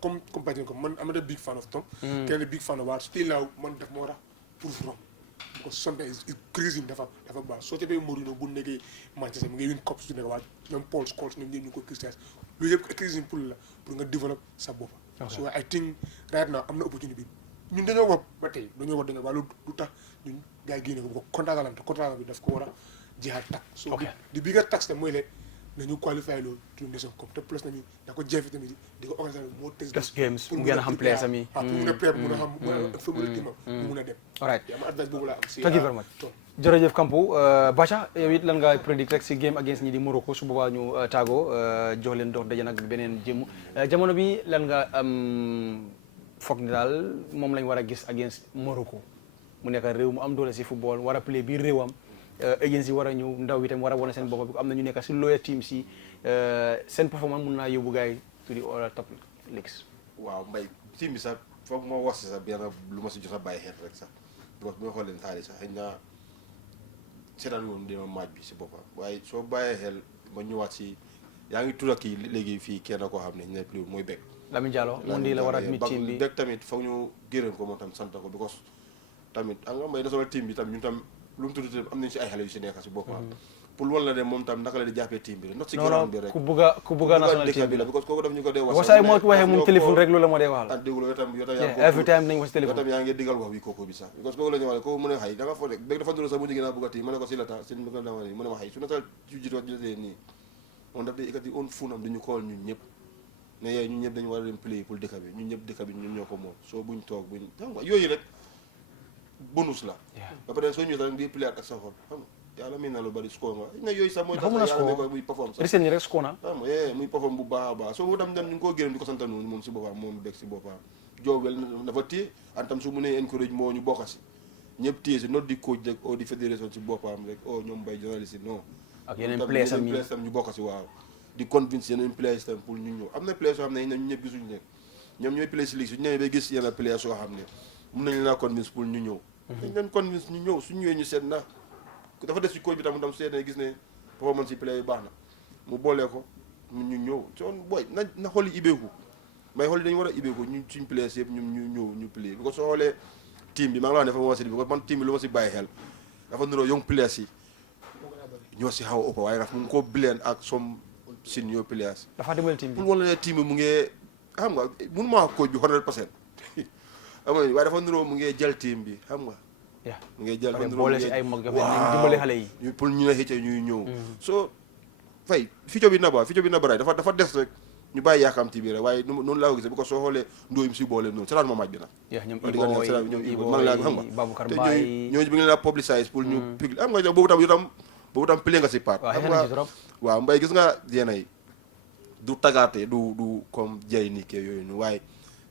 comme compagnie ko man am na big fan of Tom kenn big fan of Waar still now man daf ma war a prove wrong because sometimes it's crazy dafa baax soo ca bee Mourinho bu nekkee Manchester mu ngi win cup su nekk waa ñoom Paul Scholes ñoom ñëpp ñu ko critère loolu yëpp crazy pour la pour nga développer sa bopp so I think right now am na opportunité bi ñun dañoo wax ba tey dañoo wax waaye lu tax ñun gars yi génne ko bu ko contrat bi daf ko war a jeexal tak so di bi nga tax te mooy leen nañu qualifié loolu to nation cup te plus nañu da ko jeefi tamit di ko organiser moo test games pour ngeen a xam players yi pour mun a prep mun a xam famille team mu mun a dem alright ma advice boobu laa am si thank you very much jërëjëf Kampo Bacha yow it lan nga predict rek si game against ñi di Morocco su boobaa ñu tàggoo jox leen dox daje nag beneen jëmm jamono bi lan nga foog ni daal moom lañ war a gis against Morocco mu nekk réew mu am doole si football war a play biir réewam agency war a ñëw ndaw yi tam war a wane seen bopp bi am na ñu nekk si loyer team si seen performance mun naa yóbbu gars yi to the all top leagues. waaw mbay team bi sax foog moo wax si sax benn lu ma si jot a bàyyi xel rek sax parce que bu ma xoolee taali sax xëy na seetaan woon dina maaj bi si boppam waaye soo bàyyee xel ma ñëwaat si yaa ngi tudd kii léegi fii kenn koo xam ne ñu ne plus mooy Beck. Lamine Diallo mu ndi la war a mit team bi Beck tamit foog ñu gërëm ko moom tam sant ko because tamit am nga mbay na solo team bi tam ñun tam lu mu tudd am nañu si ay xale yu si nekk si boppam pour wala de moom tam naka la di jàppee team bi rek not si gërëm bi rek ku bëgg a national team bi la because kooku daf ñu ko dee wax wasaay moo waxee moom téléphone rek loolu la moo dee waxal déglu yow tam every time nañ wax si téléphone yow tam yaa ngi digal wax bi kooku bi sax because kooku la ñu wax kooku mu ne xay da nga fo rek Beck dafa nduro sax mu jigéen a bëgg a team ma ne ko si la ta seen mu ne ma xay su nasal ci jiit wax jotee nii moom daf day ikati on funam dañu xool ñun ñëpp ne yooyu ñun ñëpp dañu war a dem play pour dëkk bi ñun ñëpp dëkk bi ñun ñoo ko moom soo buñ toog buñ xam nga yooyu rek bonus la ba pare soo ñëwee tamit di play ak sa xol xam nga yàlla mën na lu bari score nga na yooyu sax mooy tax yàlla ko muy perform sax recent ñi rek score na xam nga muy perform bu baax a baax soo tam dem ñu ngi ko gërëm di ko sant noonu moom si boppam moom Beck si boppam joowel dafa téye antam su mu nee encourage moo ñu bokka si ñëpp téye si not di coach rek o di fédération si boppam rek o ñoom bay journaliste non ak yeneen players am ñu bokka si waaw di convince yeneen players tam pour ñu ñëw am na players yoo xam ne ñu ñëpp gisuñu leen ñoom ñooy play si ligue su ñu ñëwee ba gis yenn players yoo xam ne mun nañu laa convince pour ñu ñëw dañ leen convince ñu ñëw suñu ñëwee ñu seet na dafa des ci coach bi tam seet na gis ne performance yi play yi baax na mu boolee ko ñu ñëw soon booy na xool yi ibbeeku may xool yi dañu war a ibbeeku ñu suñu players yëpp ñu ñëw ñu play bi ko soo xoolee team bi maa ngi la wax ne dafa ma si bi ko man team bi lu ma si bàyyi xel dafa niroo young players yi ñoo si xaw a ëpp waaye daf mu ngi ko blend ak som senior players dafa dimbali team bi pour wala ne team bi mu ngi xam nga mënu maa coach bi 100% xam nga waaye dafa niroo mu ngi jël team bi xam nga mu ngi jël boole si ay mag yoo xam ne dimbali xale yi pour ñu ne xëcc ñuy ñëw soo fay fico bi na baraay dafa des rek ñu bàyyi yaakamti bi rek waaye noonu laa ko gisee bi ko soo xoolee ndóoyum si boole noonu seetaan ma maaj bi nag ñoom man laa xam nga Baboucar te Mbaye ñooñu bi ngi la publicise pour ñu public xam nga boobu tam plé nga si part xam nga waaw mbay gis nga yéena yi du tagaate du comme jay ni ke yooyu nu waaye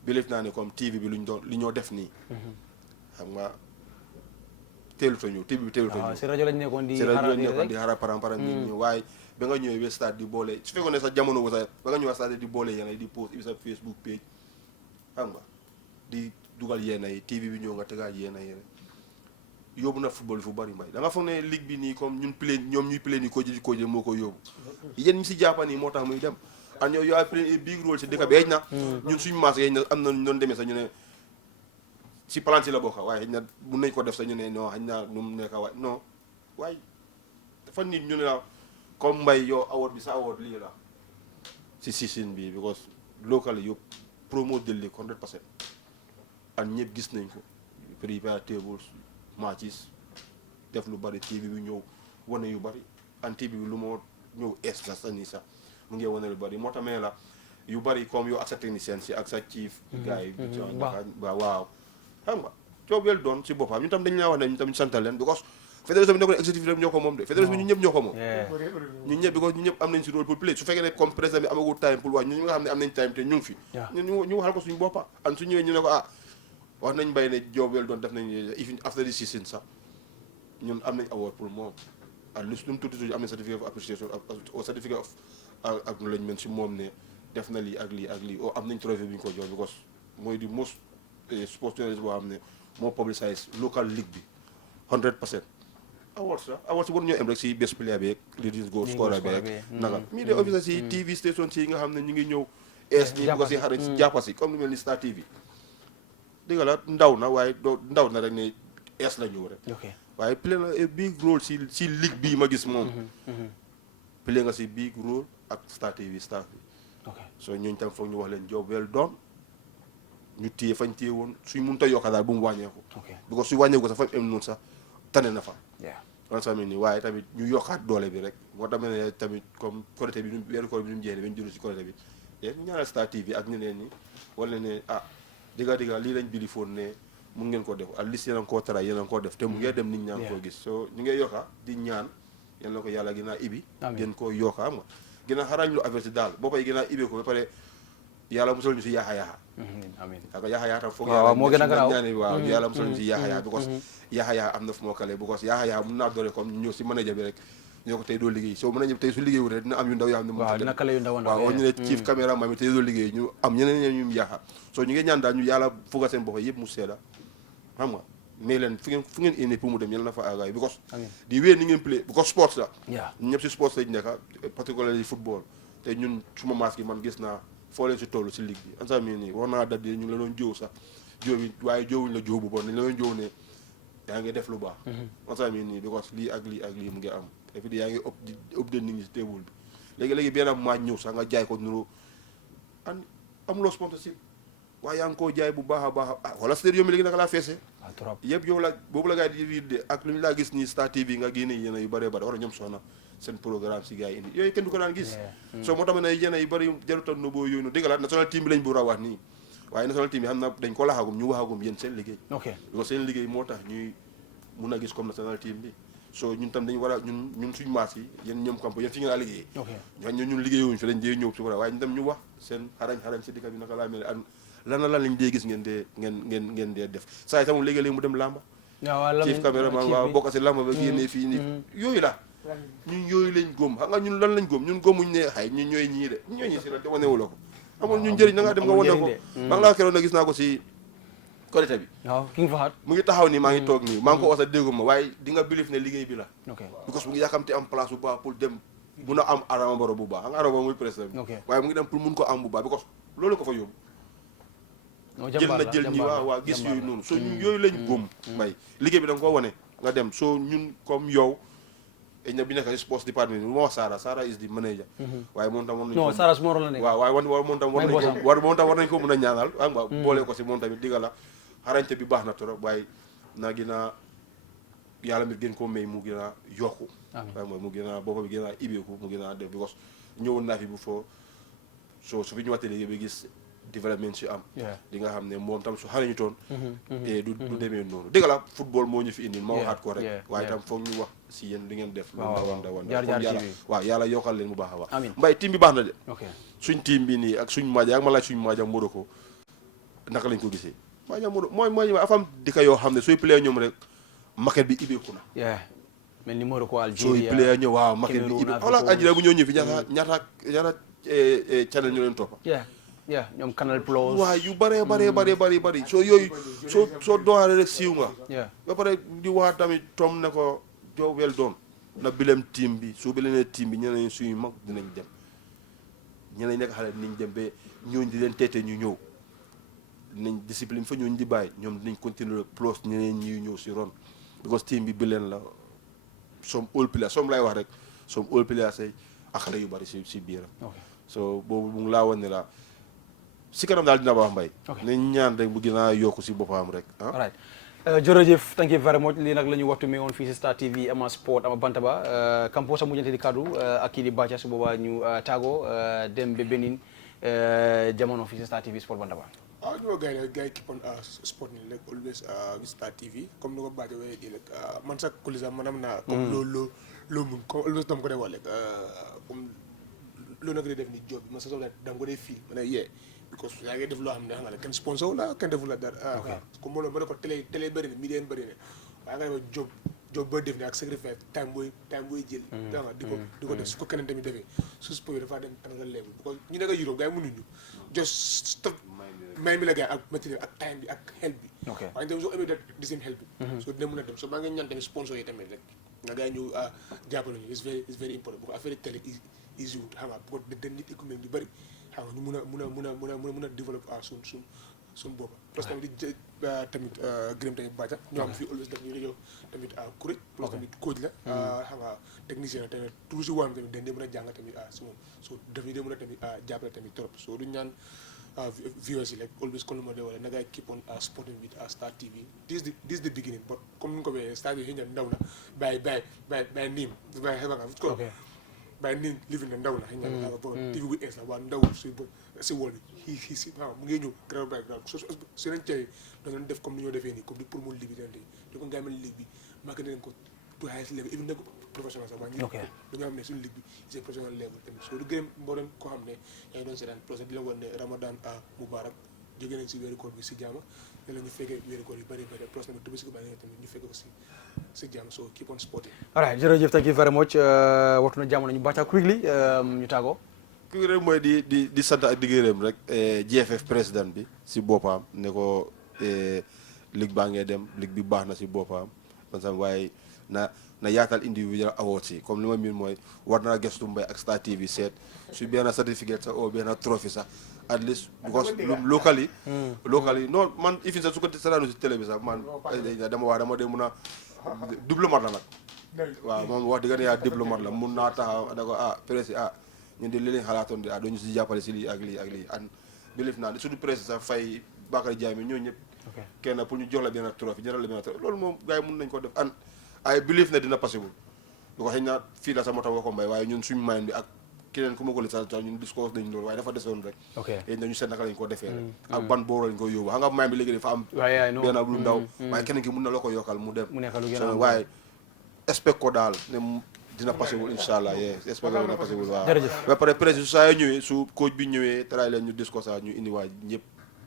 bilif naa ne comme TV bi li ñoo def nii xam nga teelu ta ñëw TV bi teelu ta ñëw si rajo lañ nekkoon di xara param nit ñi waaye ba nga ñëwee ba stade di boole su fekkoon ne sa jamono bu sax ba nga ñëwee stade di boole yéena yi di post sa Facebook page xam nga di dugal yéena yi TV bi ñëw nga tegaat yéena yi rek yóbbu na football fu bari mbay da nga foog ne ligue bi nii comme ñoom ñuy play nii ko moo ko yóbbu yéen ñi si jàppan yi moo tax muy dem ak ñoo yaa play big rôle si dëkk bi xëy na ñun suñu maas xëy na am na doon demee sax ñu ne si plan si la bokk waaye xëy na mun nañ ko def sax ñu ne non xëy na nu mu nekk waaye non waaye dafa nit ñu ne la comme mbay yow award bi sa award lii la si season bi because local you promote the league 100% and ñëpp gis nañ ko prepare tables matches def lu bari TV bi ñëw wane yu bari and TV bi lu moo ñëw es la sa nii sax mu ngi wane lu bari moo tamee la yu bari comme yow ak sa technicien si ak sa chief gars yi waaw xam nga job well done si boppam ñu tam dañ ñaa wax ne ñu tam santal leen because fédération bi nekkoon exécutif rek ñoo ko moom de fédération bi ñun ñëpp ñoo ko moom ñun ñëpp because ñun ñëpp am nañ si rôle pour play su fekkee ne comme président bi amagul time pour wax ñun ñi nga xam ne am nañ time te ñu ngi fi ñu waxal ko suñu boppa an su ñëwee ñu ne ko wax nañ bay ne job well done def nañ even after the season sax ñun am nañ award pour moom at least lu mu tuuti am nañ certificate of appreciation au certificate of acknowledgement si moom ne def na lii ak lii ak lii am nañ trophée bi ñu ko jox because mooy di most sports journalist boo xam ne moo publicise local league bi 100% awards war ñoo am rek si best player bi leading goal scorer bi rek naka media officer si TV station si nga xam ne ñu ngi ñëw nii bu ko si xarit si jàppa si comme lu mel ni Star TV dégg nga la ndaw na waaye ndaw na rek ne la ñëw rek waaye play na big role si league bii ma gis moom play nga si big role ak Star TV staff bi so ñooñu tam foog ñu wax leen job well done ñu téye fañ téye woon suñ mënut a yokka daal bu mu wàññeeku because su wàññeeku sax fa am noonu sax tane na fa man sax nii waaye tamit ñu yokkaat doole bi rek moo tax ne tamit comme Korité bi weeru koor bi nu mu jeexee ba ñu jëlu si Korité bi ñu ñaanal Star TV ak ñeneen ñi wala ne digga lii lañ bili foon ne mun ngeen ko def at least yéen a ngi koo tara yéen a ngi koo def te mu ngee dem nit ñaa ngi koo gis so ñu ngee yokka di ñaan yéen la ko yàlla gën a ibi gën koo yokka xam nga gën a xarañ lu affaire si daal boppay gën a ibee ko ba pare yàlla musal ñu si yaaxa amiin parce que yaaxa tam foog moo gën a garaaw waaw yàlla musal ñu si yaaxa because yaaxa am na fu moo kale because yaaxa mun naa doole comme ñëw si manager bi rek ñoo ko tey doo liggéey soo manager bi tey su liggéeyu rek dina am yu ndaw yoo xam ne waaw dina kale yu ndaw waaw ñu ne chief caméraman bi tey doo liggéey ñu am ñeneen ñu yaaxa soo ñu ngi ñaan daal ñu yàlla fuga seen bopp yëpp mu seeda xam nga mais leen fu ngeen indi pour mu dem yàlla na fa aagaay because di wéy ni ngeen play because sports la ñun ñëpp si sports lañ nekk particularly football te ñun suma maas gi man gis naa foo leen si toll si ligue bi ansa mii nii wax naa daddi ñu ngi la doon jóow sax jóow bi waaye jóowuñ la jóow bu bon dañ la doon jóow ne yaa ngi def lu baax ansa mii nii because lii ak lii mu ngi am et puis yaa ngi update nit ñi si table bi léegi benn maaj ñëw sax nga jaay ko nuru amuloo sponsorship waaye yaa ngi koo jaay bu baax a baax wala stadium bi léegi naka laa feesee yëpp yow la boobu la gaa yi di riide ak lu ñu laa gis nii Star TV nga génne yéen yu bëree bëri war a ñoom soxna seen programme si gars yi indi yooyu kenn du ko daan gis soo moo tax ne yéen yu bëri jarutal no boo yooyu noonu dégg la national team bi lañ bu a wax nii waaye national team bi xam na dañ ko laxagum ñu waxagum yéen seen liggéey parce que seen liggéey moo tax ñuy mun a gis comme national team bi so ñun tam dañu war a ñun suñu maas yi yéen ñoom campo yéen fi ngeen a liggéey ñun liggéeyuñu fi dañ dee ñëw si ko waaye ñu tam ñu wax seen xarañ si dëkk bi naka laa mel lan lañ dee gis ngeen dee def saa yi tamit léegi-léegi mu dem làmba chief caméraman waaw bokk si làmba ba génnee fii nii yooyu la ñun yooyu lañ góom xam nga ñun lan lañ góom ñun góomuñ ne xay ñun ñooy ñii de ñooy ñii si la te wanewu la ko amul ñun njëriñ da ngaa dem nga wane ko ba nga laa keroon na gis naa ko si Korité bi waaw ki nga fa xaat mu ngi taxaw nii maa ngi toog nii maa ngi ko wax a déggu ma waaye di nga bilif ne liggéey bi la because mu ngi yàkkamte am place bu baax pour dem mun a am Adama Barrow bu baax xam nga Adama muy président bi waaye mu ngi dem pour mun ko am bu baax because loolu ko fa yóbbu jël ñi waa gis yooyu noonu soo ñun yooyu lañ góom mbay liggéey bi da nga ko wane nga dem soo ñun comme yow na bi nekk si sports department bi ma wax Sara is the manager waaye moom tam war nañ Sara su ma la nekk waaw waaye moom tam war nañ ko mën a ñaanal xam nga boole ko si moom tamit digga la xarañte bi baax na trop waaye naa gën a yàlla mi gën koo may mu gën a yokku waaye mooy mu gën a boppa bi gën a ibeeku mu gën a def because ñëwoon naa fi bu foo so su fi ñu waxtee léegi ba gis développement si am di nga xam ne moom tam su xarañu toon du demee noonu dëgg la football moo ñu fi indi ma waxaat ko rek waaye tam foog ñu wax si yéen li ngeen def waaw yàlla yokkal leen mu baax a baax mbay team bi baax na de suñ team bi nii ak suñ maaja ak ma laaj suñ maaja Morocco naka lañ ko gisee maaja Morocco mooy afam dëkk yoo xam ne sooy play ñoom rek maquette bi ibbeeku na mel ni Morocco Algérie sooy play ñëw waaw maquette bi ibbeeku xoolal Algérie bu ñëw ñëw fi ñaata channel ñu leen toppa ñoom Canal Plus waaw yu bari soo yooyu soo doxalee rek siiw nga ba pare di wax tamit Tom ne ko joo wel doon na bilem team bi soo bilenee team bi ñeneen suñu mag dinañ dem ñeneen nekk xale dinañ dem ba ñooñu di leen teete ñu ñëw dinañ discipline fa ñooñu di bàyyi ñoom dinañ continuer plus ñeneen ñi ñëw si ron because team bi bileen la some all players some lay wax rek some old players ay ak xale yu bari si biiram so boobu mu ngi laa wan ne la si kanam daal dina baax mbay nañ ñaan rek bu gën a yokku si boppam rek alright jërëjëf thank you very much lii nag la ñu waxtu mi woon fii si Star TV ama sport ama bantaba kampo sa mujjante di kaddu ak kii di Bacha su boobaa ñu tàggoo dem ba Benin jamono fii si Star TV sport bantaba ñu gars yi keep on sport ni like always with Star TV comme ni ko Bacha waxee di like man sax kulisa manam naa comme loo mun comme always dama ko dee wax like comme loolu nag di def ni job bi man sa soxla dama ko dee fii ma ne yee because yaa ngi def loo xam ne xam nga kenn sponsor la kenn deful la dara comme loolu ma ne ko télé bëri na media bëri na waaye nga def job booy def ne ak sacrifice time booy jël danga di ko def su ko keneen tamit defee su sport dafa dem another level because ñu nekk Europe gars yi mënuñu just stop may mi la gars ak matériel ak time bi ak help bi waaye tamit soo amee di seen help bi soo dina mën a dem so maa ngi ñaan tamit sponsor yi tamit rek nga gars yi ñëw jàppale ñu it's very important bu ko affaire télé easy wut xam nga bu ko dañ nit économie yu bëri xam nga ñu mun a développer suñ boppa parce que tamit di tamit gërëm tamit Bacha ñoo xam fii always daf ñu rajo tamit courage parce que tamit coach la xam nga technicien la tamit toujours si wàllum tamit dañ dee mën a jàng tamit si moom so daf ñu dee mën a tamit jàppale tamit trop so du ñaan viewers yi like always comme lu ma dee wala na ngay keep on supporting with Star TV this is the beginning but comme ni nga ko waxee Star TV xëy na ndaw na bàyyi niim bàyyi xeba nga ko bàyyi niim living na ndaw na xëy na TV bu ees la waa ndaw si wol bi si waaw mu ngi ñëw grave by grave su leen cay dañu def comme ni ñoo defee nii comme di promote ligue bi dante di ko ngaamal ligue bi maa nañ ko to highest level even nag professionnel sax waa ñu dañoo xam ne suñu ligue bi c'est professionnel level tamit soo du gërëm mboolem koo xam ne yaa ngi doon seetaan procès di la woon ne Ramadan Mubarak jóge nañ si weeru koor bi si jaama ne la ñu fekkee weeru koor yu bëri bëri procès tamit Tabaski baa ngi tamit ñu fekkee ko si jaama so keep on sporting. alright jërëjëf thank you very much waxtu na jamono ñu Bacha quickly ñu tàggoo ki rek mooy di sant ak di gërëm rek GFF président bi si boppam ne ko ligue baa ngee dem ligue bi baax na si boppam waaye na yaatal individual awards yi comme li ma miin mooy war naa gëstu mbay ak Star TV seet su benn certificate sax o benn trophy sax at least because locally non man ifin sax su ko seetaanu si télé bi sax man dama dee mun a diplomate la nag waaw moom wax dëgg yaa diplomate la mun naa taxaw da ko presse ñun de li leen xalaatoon de doo ñu si jàppale si lii ak lii an bilif naa surtout presse sax fay Bakary Diame ñoo ñëpp kenn pour ñu jox la benn trophée jëral la benn trophée loolu moom gars yi mun nañ ko def an ay bilif na dina possible du ko xëy na fii la sax moo tax woo ko mbay waaye ñun suñu mind bi ak keneen ku ma ko li sax ñun discours nañ loolu waaye dafa desoon rek yéen nañu seet naka lañ ko defee rek ak ban boor lañ ko yóbbu xam nga mind bi léegi dafa am benn lu ndaw waaye keneen ki mun na la ko yokkal mu dem waaye expect ko daal ne dina passé wul incha allah expect ko dina passé wul waaw ba pare président saa yoo ñëwee su coach bi ñëwee tray leen ñu discours ñu indi waa ñëpp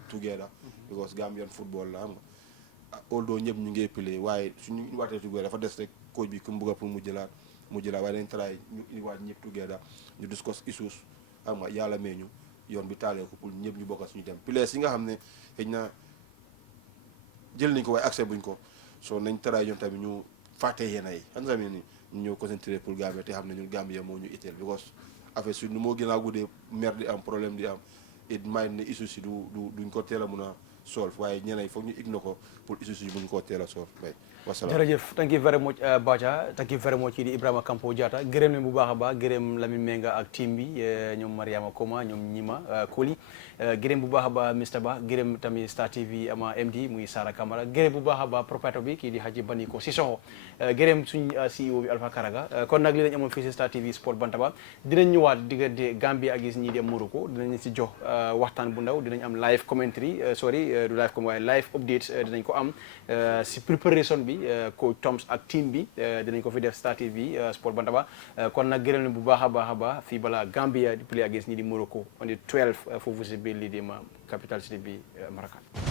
together because Gambian football la xam nga although ñëpp ñu ngi play waaye suñu waatee together dafa des rek coach bi ku mu bëgg pour mu jëlaat waaye dañ try ñu indi waa ñëpp together ñu discuss issues xam nga yàlla mee ñu yoon bi taalee ko pour ñëpp ñu bokk suñu dem players yi nga xam ne xëy na jël nañ ko waaye accès buñ ko so nañ try ñoom tamit ñu fàtte yéen ay xam nga ni ñu ñëw concentré pour Gambia te xam ne ñun Gambia moo ñu itteel because affaire su nu moo gën a guddee mer di am problème di am it might ne issue si duñ ko teel a mun a solve waaye ñeneen foog ñu ignore ko pour issue si buñ koo teel a solve bay wasalaam jërëjëf thank you very much Bacha thank you very much kii di Ibrahima Kampo Diatta gërëm leen bu baax a baax gërëm Lamine Menga ak team bi ñoom Mariama Koma ñoom Ñima Koli gërëm bu baax a baax Mr Ba gërëm tamit Star TV ama MD muy Sara Camara gërëm bu baax a baax propriétaire bi kii di Haji Baniko Sissoko gërëm suñ CEO bi Alpha Karaga kon nag li lañ amoon fii si Star TV Sport Bantaba dinañ ñëwaat diggante Gambia ak ñii di Morocco dinañ si jox waxtaan bu ndaw dinañ am live commentary du live comme waaye live update dinañ ko am si préparation bi coach Toms ak team bi dinañ ko fi def Star TV Sport Bantaba kon nag gërëm leen bu baax a baax a baax fii balaa Gambia di play against ñii di Morocco on the 12 foofu si biir lii di ma capital city bi Marrakech